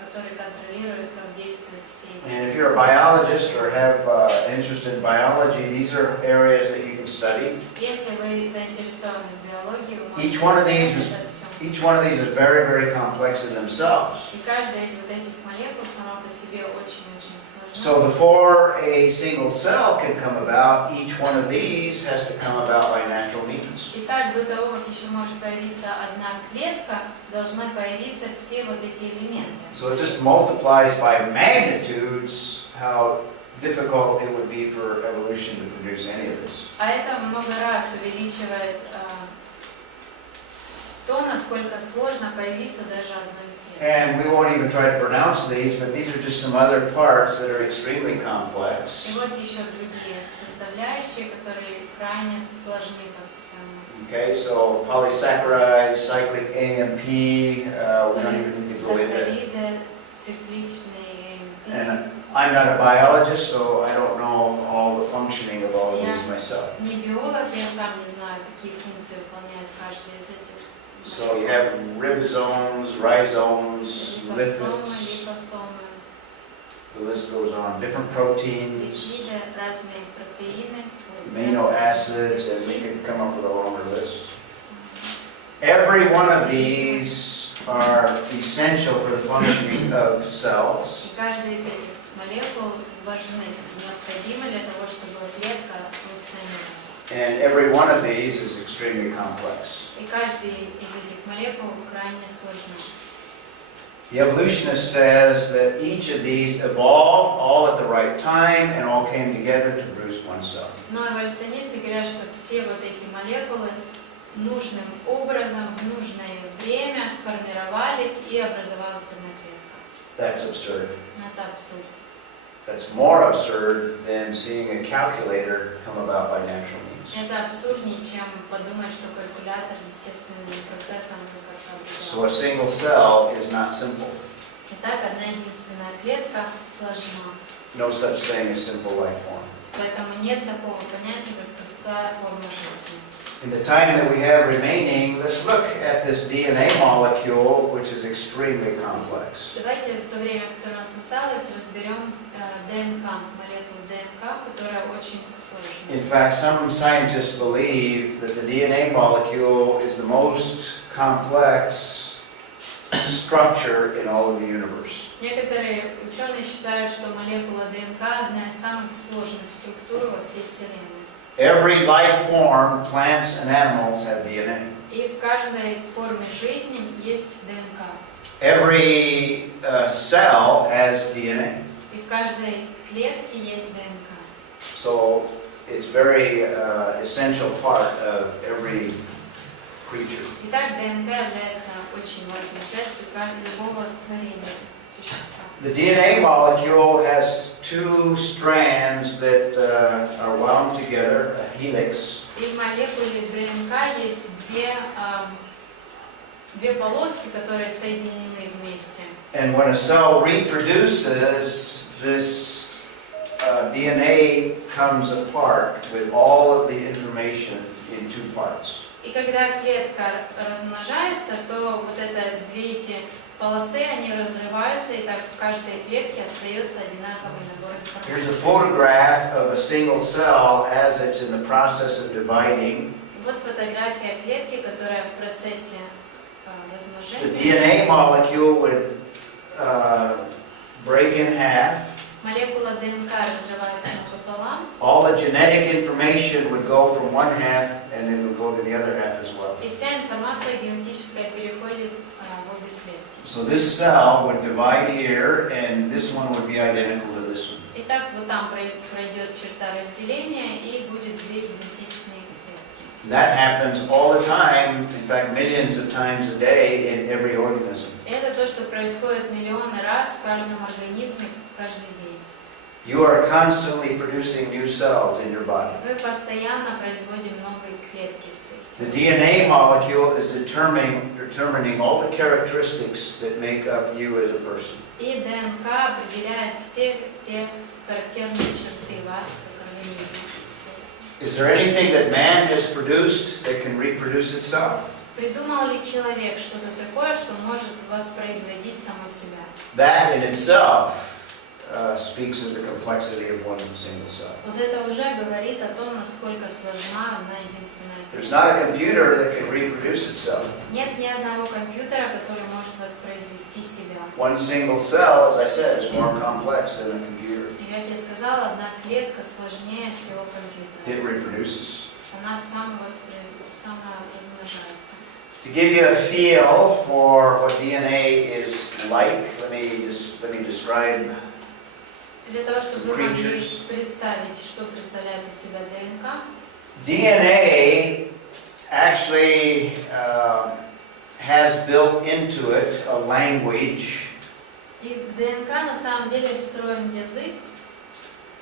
который контролирует, как действуют все эти. And if you're a biologist or have interest in biology, these are areas that you can study. Если вы заинтересованы в биологии, вы можете Each one of these is это все. Each one of these is very, very complex in themselves. И каждая из вот этих молекул сама по себе очень-очень сложна. So before a single cell can come about, each one of these has to come about by natural means. Итак, до того, как еще может появиться одна клетка, должны появиться все вот эти элементы. So it just multiplies by magnitudes how difficult it would be for evolution to produce any of this. А это много раз увеличивает то, насколько сложно появиться даже одной клетки. And we won't even try to pronounce these, but these are just some other parts that are extremely complex. И вот еще другие составляющие, которые крайне сложны по своему. Okay, so polysaccharides, cyclic AMP, we don't even need to go into. Сахариды, цикличные AMP. And I'm not a biologist, so I don't know all the functioning of all of these myself. Не биолог, я сам не знаю, какие функции выполняет каждый из этих. So you have ribosomes, rhizomes, Липосомы, lipids, липосомы, the list goes on, different proteins, липиды, разные протеины, amino acids, and we could come up with a longer list. Every one of these are essential for the functioning of cells. И каждая из этих молекул важны, необходимы для того, чтобы клетка функционировала. And every one of these is extremely complex. И каждый из этих молекул крайне сложный. The evolutionist says that each of these evolved all at the right time and all came together to produce one cell. Но эволюционисты говорят, что все вот эти молекулы нужным образом, в нужное время сформировались и образовалась одна клетка. That's absurd. Это абсурд. That's more absurd than seeing a calculator come about by natural means. Это абсурднее, чем подумать, что калькулятор естественным процессом как-то So a образовался. single cell is not simple. Итак, одна единственная клетка сложна. No such thing as simple life form. Поэтому нет такого понятия, как простая форма жизни. In the time that we have remaining, let's look at this DNA molecule, which is extremely complex. Давайте за то время, которое у нас осталось, разберем ДНК, молекулу ДНК, которая очень сложная. In fact, some scientists believe that the DNA molecule is the most complex structure in all of the universe. Некоторые ученые считают, что молекула ДНК одна из самых сложных структур во всей Вселенной. Every life form, plants and animals, have DNA. И в каждой форме жизни есть ДНК. Every cell has DNA. И в каждой клетке есть ДНК. So it's very essential part of every creature. Итак, ДНК является очень важной частью любого творения, существа. The DNA molecule has two strands that are wound together, a helix. И в молекуле ДНК есть две полоски, которые соединены вместе. And when a cell reproduces, this DNA comes apart with all of the information in two parts. И когда клетка размножается, то вот это две эти полосы, они разрываются, и так в каждой клетке остается одинаковый набор Here's a информации. photograph of a single cell as it's in the process of dividing. Вот фотография клетки, которая в процессе The размножения. DNA molecule would break in half. Молекула ДНК разрывается пополам, All the genetic information would go from one half and it would go to the other half as well. и вся информация генетическая переходит в обе клетки. So this cell would divide here and this one would be identical to this one. Итак, вот там пройдет черта разделения и будет две идентичные клетки. That happens all the time, in fact millions of times a day in every organism. Это то, что происходит миллионы раз в каждом организме каждый день. You are constantly producing new cells in your body. Мы постоянно производим новые клетки в The своих телах. DNA molecule is determining all the characteristics that make up you as a person. И ДНК определяет все характерные черты вас как организма. Is there anything that man has produced that can reproduce itself? Придумал ли человек что-то такое, что может воспроизводить само себя? That in itself speaks of the complexity of one single cell. Вот это уже говорит о том, насколько сложна одна единственная There's клетка. not a computer that can reproduce itself. Нет ни одного компьютера, который может воспроизвести себя. One single cell, as I said, is more complex than a computer. И как я сказала, одна клетка сложнее всего It компьютера. reproduces. Она саморазмножается. To give you a feel for what DNA is like, let me describe. Для того, чтобы вы могли Creatures. представить, что представляет из себя ДНК, DNA actually has built into it a language, и в ДНК на самом деле встроен язык,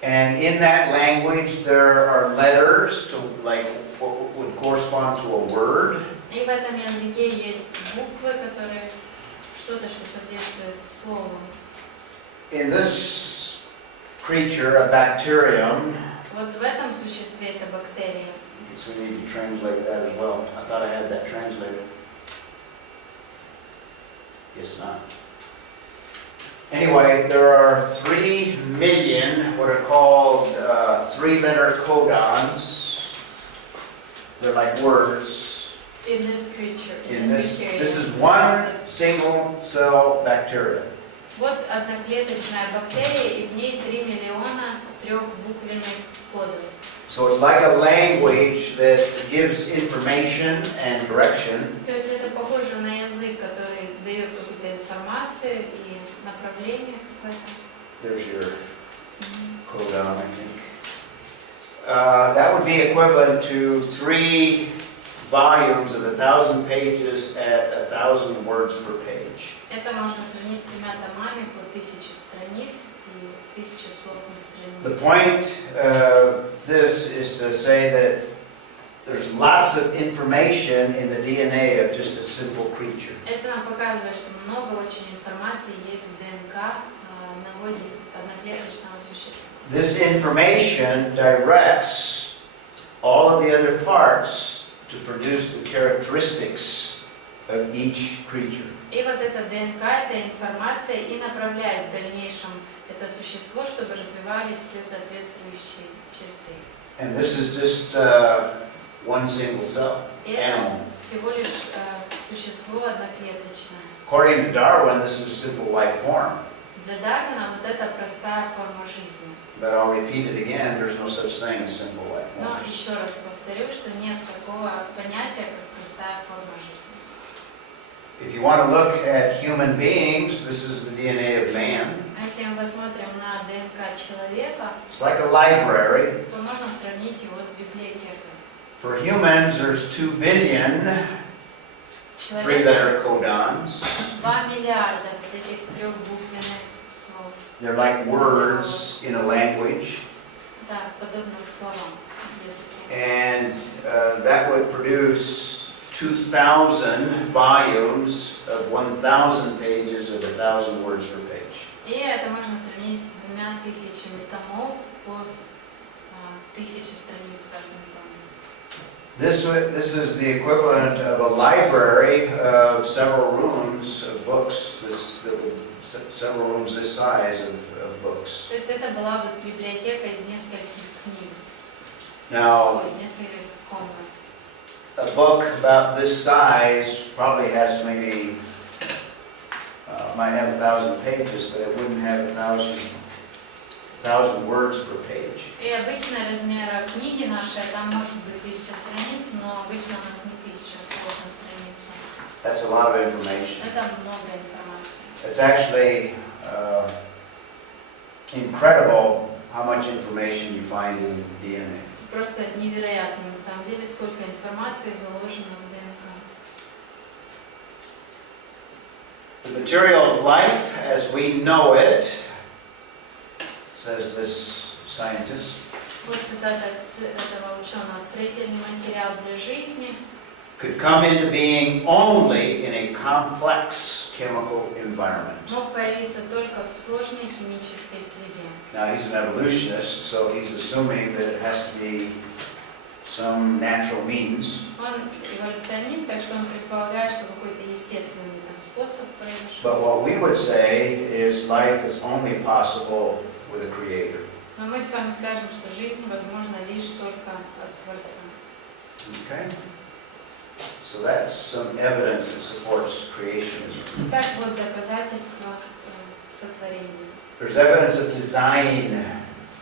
and in that language there are letters to like what would correspond to a word. и в этом языке есть буквы, которые что-то, что соответствует слову. In this creature, a bacterium, Вот в этом существе это бактерия. so we need to translate that as well. I thought I had that translated. Guess not. Anyway, there are 3 million what are called three-letter codons. They're like words. In this creature, In this is one single cell bacteria. Вот одноклеточная бактерия, и в ней 3 миллиона трехбуквенных кодов. So it's like a language that gives information and direction. То есть это похоже на язык, который дает какую-то информацию и направление какое-то. There's your codon, I think. That would be equivalent to 3 volumes of 1,000 pages at 1,000 words per page. Это можно сравнить с 3 томами по 1000 страниц и 1000 слов на The странице. point this is to say that there's lots of information in the DNA of just a simple creature. Это нам показывает, что много очень информации есть в ДНК одного одноклеточного существа. This information directs all of the other parts to produce the characteristics of each creature. И вот эта ДНК, эта информация и направляет в дальнейшем это существо, чтобы развивались все соответствующие черты. And this is just one single cell И это animal. всего лишь существо одноклеточное. According to Darwin, this is simple life form. Для Дарвина вот это простая форма жизни. But I'll repeat it again, there's no such thing as simple life Но form. еще раз повторю, что нет такого понятия, как простая форма жизни. If you want to look at human beings, this is the DNA of man. А если мы посмотрим на ДНК человека, It's like a library. то можно сравнить его с библиотекой. For humans, there's 2 billion Человек 3-letter codons. 2 миллиарда вот этих трехбуквенных слов. They're like words in a language. Да, подобно словам в языке. And that would produce 2,000 volumes of 1,000 pages of 1,000 words per page. И это можно сравнить с 2000 томов по 1000 страниц в каждом томе. This is the equivalent of a library of several rooms of books. Several rooms this size of books. То есть это была вот библиотека из нескольких книг, Now, из нескольких комнат. a book about this size probably has maybe might have 1,000 pages, but it wouldn't have 1,000 words per page. И обычно размера книги нашей, там может быть 1000 страниц, но обычно у нас не 1000 слов на страницу. That's a lot of information. Это много информации. It's actually incredible how much information you find in DNA. Просто невероятно, на самом деле, сколько информации заложено в ДНК. The material of life as we know it, says this scientist, Вот цитата этого ученого. Строительный материал для жизни could come into being only in a complex chemical environment. мог появиться только в сложной химической среде. Now he's an evolutionist, so he's assuming that it has to be some natural means. Он эволюционист, так что он предполагает, что какой-то естественный там способ произошел. But what we would say is life is only possible with a creator. Но мы с вами скажем, что жизнь возможна лишь только от Творца. Okay? So that's some evidence that supports creationism. Так вот доказательства сотворения. There's evidence of design,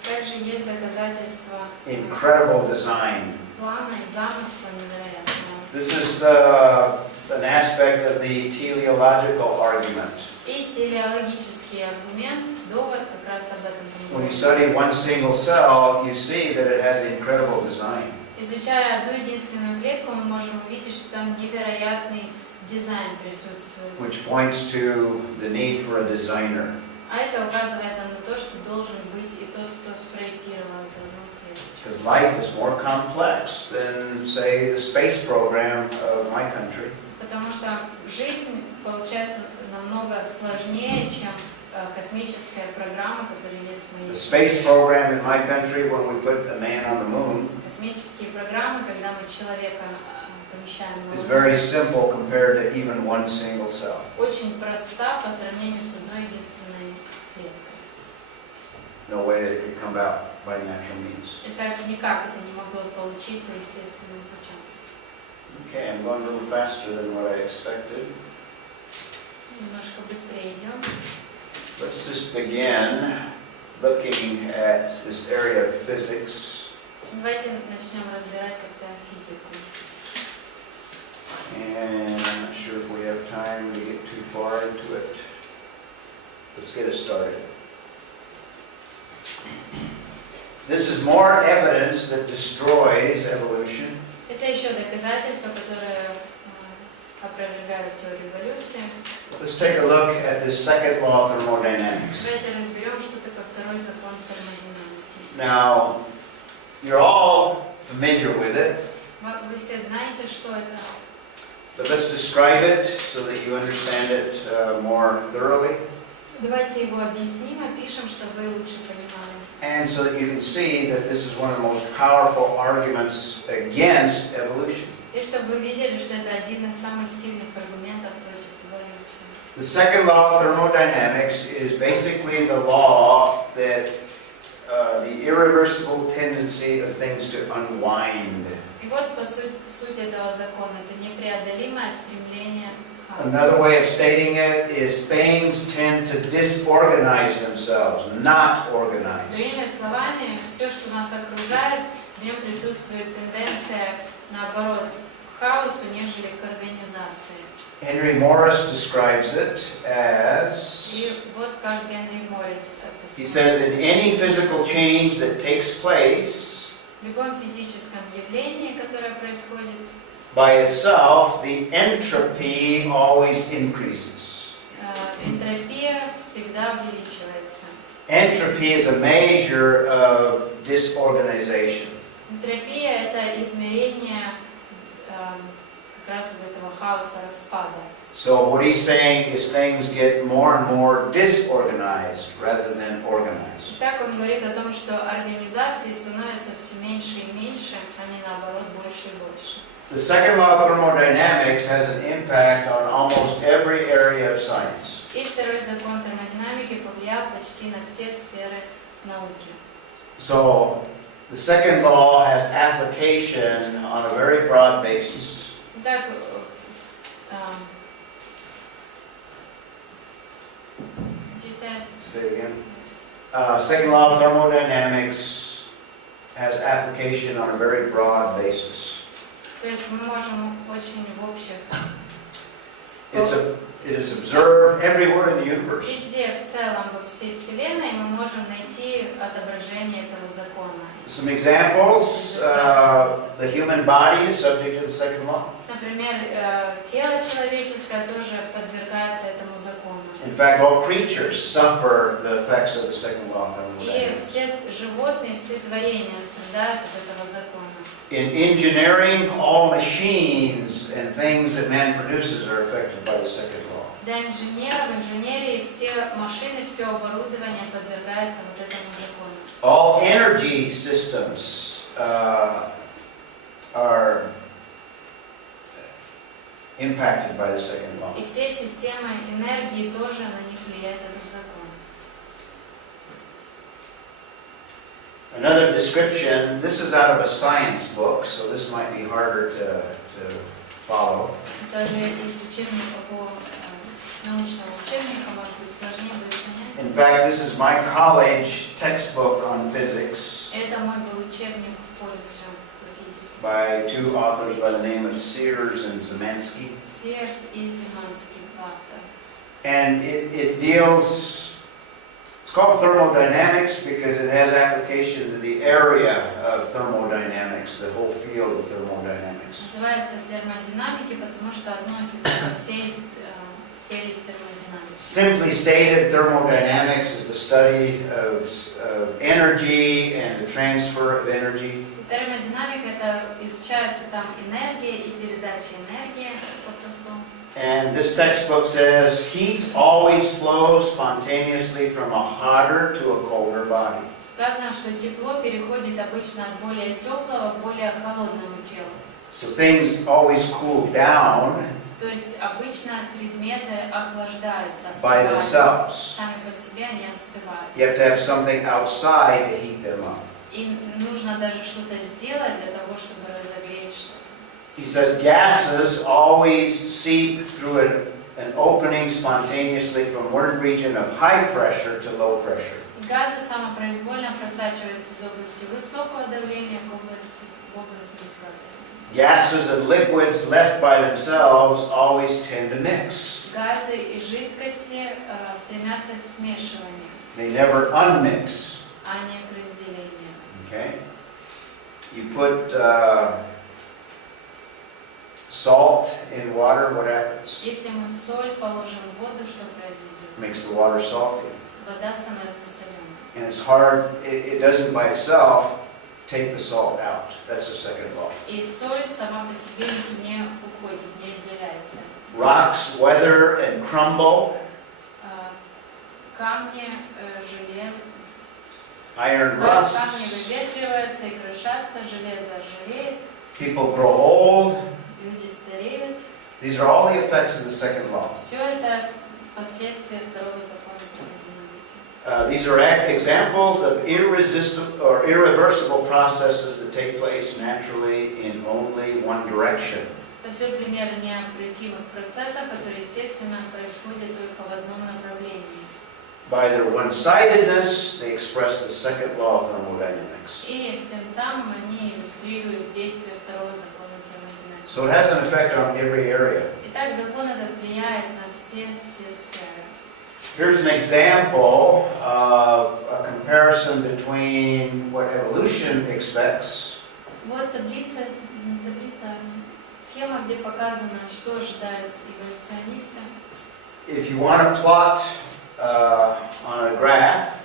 Также есть доказательства incredible design. плана и замысла невероятного. This is an aspect of the teleological argument. И телеологический аргумент, довод как раз об этом. When you study one single cell, you see that it has incredible design. Изучая одну единственную клетку, мы можем увидеть, что там невероятный дизайн присутствует. Which points to the need for a designer. А это указывает на то, что должен быть и тот, кто спроектировал эту одну клеточку. Because life is more complex than, say, the space program of my country. Потому что жизнь получается намного сложнее, чем космическая программа, которая есть в моей The стране. space program in my country, when we put a man on the moon, Космические программы, когда мы человека помещаем на is Луну, very simple compared to even one single cell. очень проста по сравнению с одной единственной клеткой. No way that it could come about by natural means. И так никак это не могло получиться естественным путем. Okay, I'm going a little faster than what I expected. Немножко быстрее идем. Let's just begin looking at this area of physics. Давайте начнем разбирать тогда физику. And I'm not sure if we have time to get too far into it. Let's get it started. This is more evidence that destroys evolution. Это еще доказательства, которые опровергают теорию эволюции. Let's take a look at this second law of thermodynamics. Давайте разберем, что такое второй закон термодинамики. Now, you're all familiar with it, Вы все знаете, что это. but let's describe it so that you understand it more thoroughly, Давайте его объясним, опишем, чтобы вы лучше понимали. and so that you can see that this is one of the most powerful arguments against evolution. И чтобы вы видели, что это один из самых сильных аргументов против эволюции. The second law of thermodynamics is basically the law that the irreversible tendency of things to unwind. И вот по суть этого закона, это непреодолимое стремление к хаосу. Another way of stating it is things tend to disorganize themselves, not organize. Другими словами, все, что нас окружает, в нем присутствует тенденция, наоборот, к хаосу, нежели к организации. Henry Morris describes it as, И вот как Генри Моррис he описал. says, in any physical change that takes place В любом физическом явлении, которое происходит, by itself, the entropy always increases. энтропия всегда увеличивается. Entropy is a measure of disorganization. Энтропия – это измерение как раз вот этого хаоса, распада. So what he's saying is things get more and more disorganized rather than organized. Так он говорит о том, что организации становятся все меньше и меньше, а не наоборот больше и больше. The second law of thermodynamics has an impact on almost every area of science. И второй закон термодинамики повлиял почти на все сферы науки. So the second law has application on a very broad basis. Итак, Say it again. Second law of thermodynamics has application on a very broad basis. то есть мы можем очень в общих It is observed everywhere in the universe. везде, в целом, во всей Вселенной мы можем найти отображение этого закона. Some examples, the human body is subject to the second law. Например, тело человеческое тоже подвергается этому закону. In fact, all creatures suffer the effects of the second law of И thermodynamics. все животные, все творения страдают от этого закона. In engineering, all machines and things that man produces are affected by the second law. Для инженеров, в инженерии все машины, все оборудование подвергается вот этому закону. All energy systems are impacted by the second law. И все системы энергии тоже на них влияет этот закон. Another description, this is out of a science book, so this might be harder to follow. Даже из учебника по научного учебника, может быть, сложнее будет понять. In fact, this is my college textbook on physics Это мой был учебник в колледже по физике. by two authors by the name of Sears and Zemansky. Sears и Зиманский автор. And it deals, it's called thermodynamics because it has application to the area of thermodynamics, the whole field of thermodynamics. Называется термодинамики, потому что относится ко всей сфере термодинамики. Simply stated, thermodynamics is the study of energy and the transfer of energy. Термодинамика – это изучается там энергия и передача энергии попросту. And this textbook says heat always flows spontaneously from a hotter to a colder body. Сказано, что тепло переходит обычно от более теплого к более холодному телу. So things always cool down То есть обычно предметы охлаждаются, by остывают. themselves. Сами по себе они остывают. You have to have something outside to heat them up. И нужно даже что-то сделать для того, чтобы разогреть что-то. He says gases always seep through an opening spontaneously from one region of high pressure to low pressure. Газы самопроизвольно просачиваются из области высокого давления в область низкого давления. Gases and liquids left by themselves always tend to mix. Газы и жидкости стремятся к смешиванию, They never unmix. а не к разделению. Okay? You put salt in water, what happens? Если мы соль положим в воду, что произойдет? Makes the water salty. Вода становится соленой. And it's hard, it doesn't by itself take the salt out. That's the second law. И соль сама по себе не уходит, не отделяется. Rocks weather and crumble. Камни, железо. Iron Камни rusts. выветриваются и крошатся, железо ржавеет, People grow old. люди стареют. These are all the effects of the second law. Все это последствия второго закона термодинамики. These are examples of irresistible or irreversible processes that take place naturally in only one direction. Это все примеры необратимых процессов, которые, естественно, происходят только в одном направлении. By their one-sidedness, they express the second law of thermodynamics. И тем самым они иллюстрируют действие второго закона термодинамики. So it has an effect on every area. Итак, закон этот влияет на все сферы. Here's an example of a comparison between what evolution expects Вот таблица, схема, где показано, что ожидает эволюциониста. if you want to plot on a graph.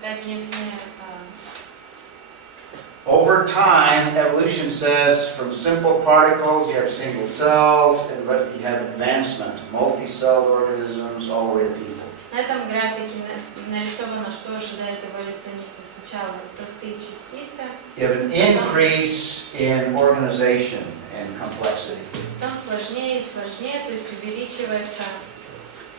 Так, если Over time, evolution says from simple particles you have single cells, and you have advancement, multi-celled organisms, all the way to people. на этом графике нарисовано, что ожидает эволюциониста. Сначала простые частицы, You have an increase in organization and complexity. потом сложнее и сложнее, то есть увеличивается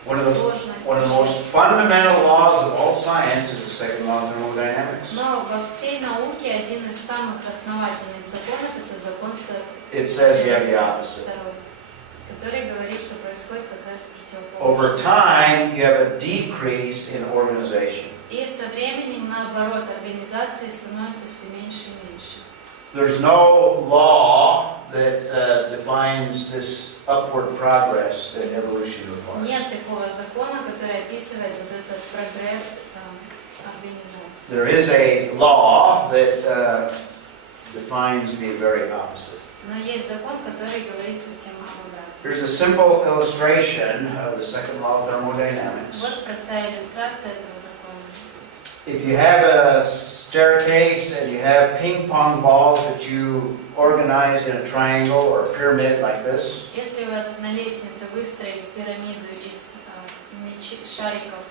One of the сложность. most fundamental laws of all science is the second law of thermodynamics. Но во всей науке один из самых основательных законов – это закон It says you have the opposite. второй, который говорит, что происходит как раз Over противоположное. time, you have a decrease in organization. И со временем, наоборот, организации становятся все меньше и меньше. There's no law that defines this upward progress that evolution requires. Нет такого закона, который описывает вот этот прогресс организации. There is a law that defines the very opposite. Но есть закон, который говорит совсем обратно. Here's a simple illustration of the second law of thermodynamics. Вот простая иллюстрация этого закона. If you have a staircase and you have ping pong balls that you organize in a triangle or a pyramid like this, Если у вас на лестнице выстроить пирамиду из шариков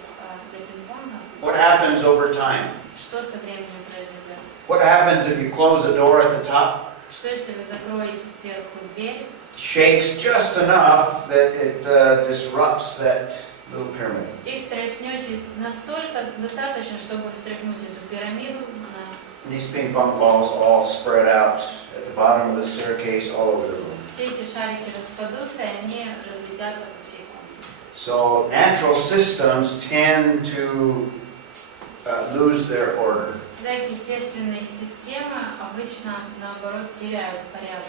для пинг-понга, what happens over time? что со временем произойдет? What happens if you close the door at the top? Что если вы закроете сверху дверь, Shakes just enough that it disrupts that little pyramid. и встряхнете настолько достаточно, чтобы встряхнуть эту пирамиду, она These ping pong balls all spread out at the bottom of the staircase all over the room. все эти шарики распадутся, и они разлетятся по всей комнате. So natural systems tend to lose their order. Так, естественные системы обычно, наоборот, теряют порядок.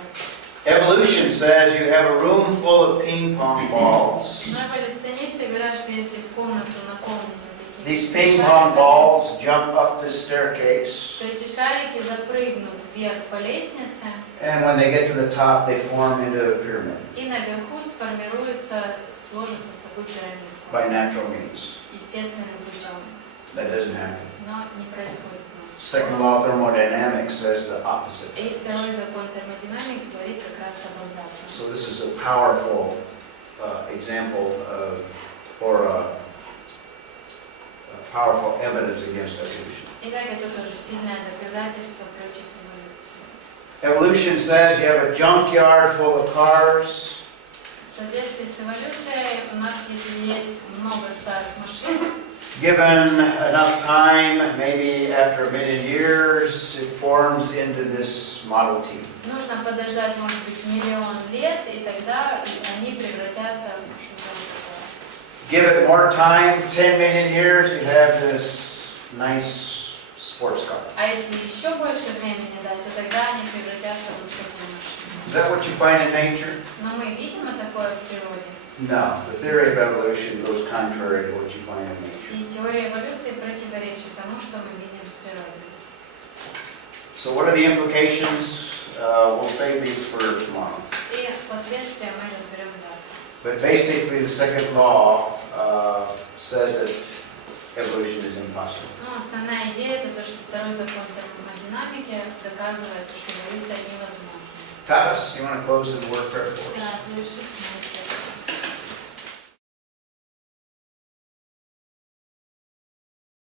Evolution says you have a room full of ping pong balls. Но эволюционисты говорят, что если в комнату наполнить вот такими These ping pong шариками, balls jump up this staircase, то эти шарики запрыгнут вверх по лестнице, and when they get to the top, they form into a pyramid и наверху сформируются, сложатся в такую пирамиду. by natural means. Естественным путем. That doesn't happen. Но не происходит у нас. Second law of thermodynamics says the opposite. И второй закон термодинамики говорит как раз об обратном. So this is a powerful example of, or a powerful evidence against evolution. Итак, это тоже сильное доказательство против эволюции. Evolution says you have a junkyard full of cars. В соответствии с эволюцией у нас, если есть много старых машин, given enough time, maybe after 1,000,000 years, it forms into this Model T. Нужно подождать, может быть, 1,000,000 лет, и тогда они превратятся в что-то такое. Give it more time, 10,000,000 years, you have this nice sports car. А если еще больше времени дать, то тогда они превратятся в такую машину. Is that what you find in nature? Но мы видим такое в природе. No. The theory of evolution goes contrary to what you find in nature. И теория эволюции противоречит тому, что мы видим в природе. So what are the implications? We'll save these for tomorrow. И последствия мы разберем дальше. But basically the second law says that evolution is impossible. Ну, основная идея это то, что второй закон термодинамики доказывает, что эволюция невозможна. Tavis, you want to close in word prayer for us? Да, завершить молитву.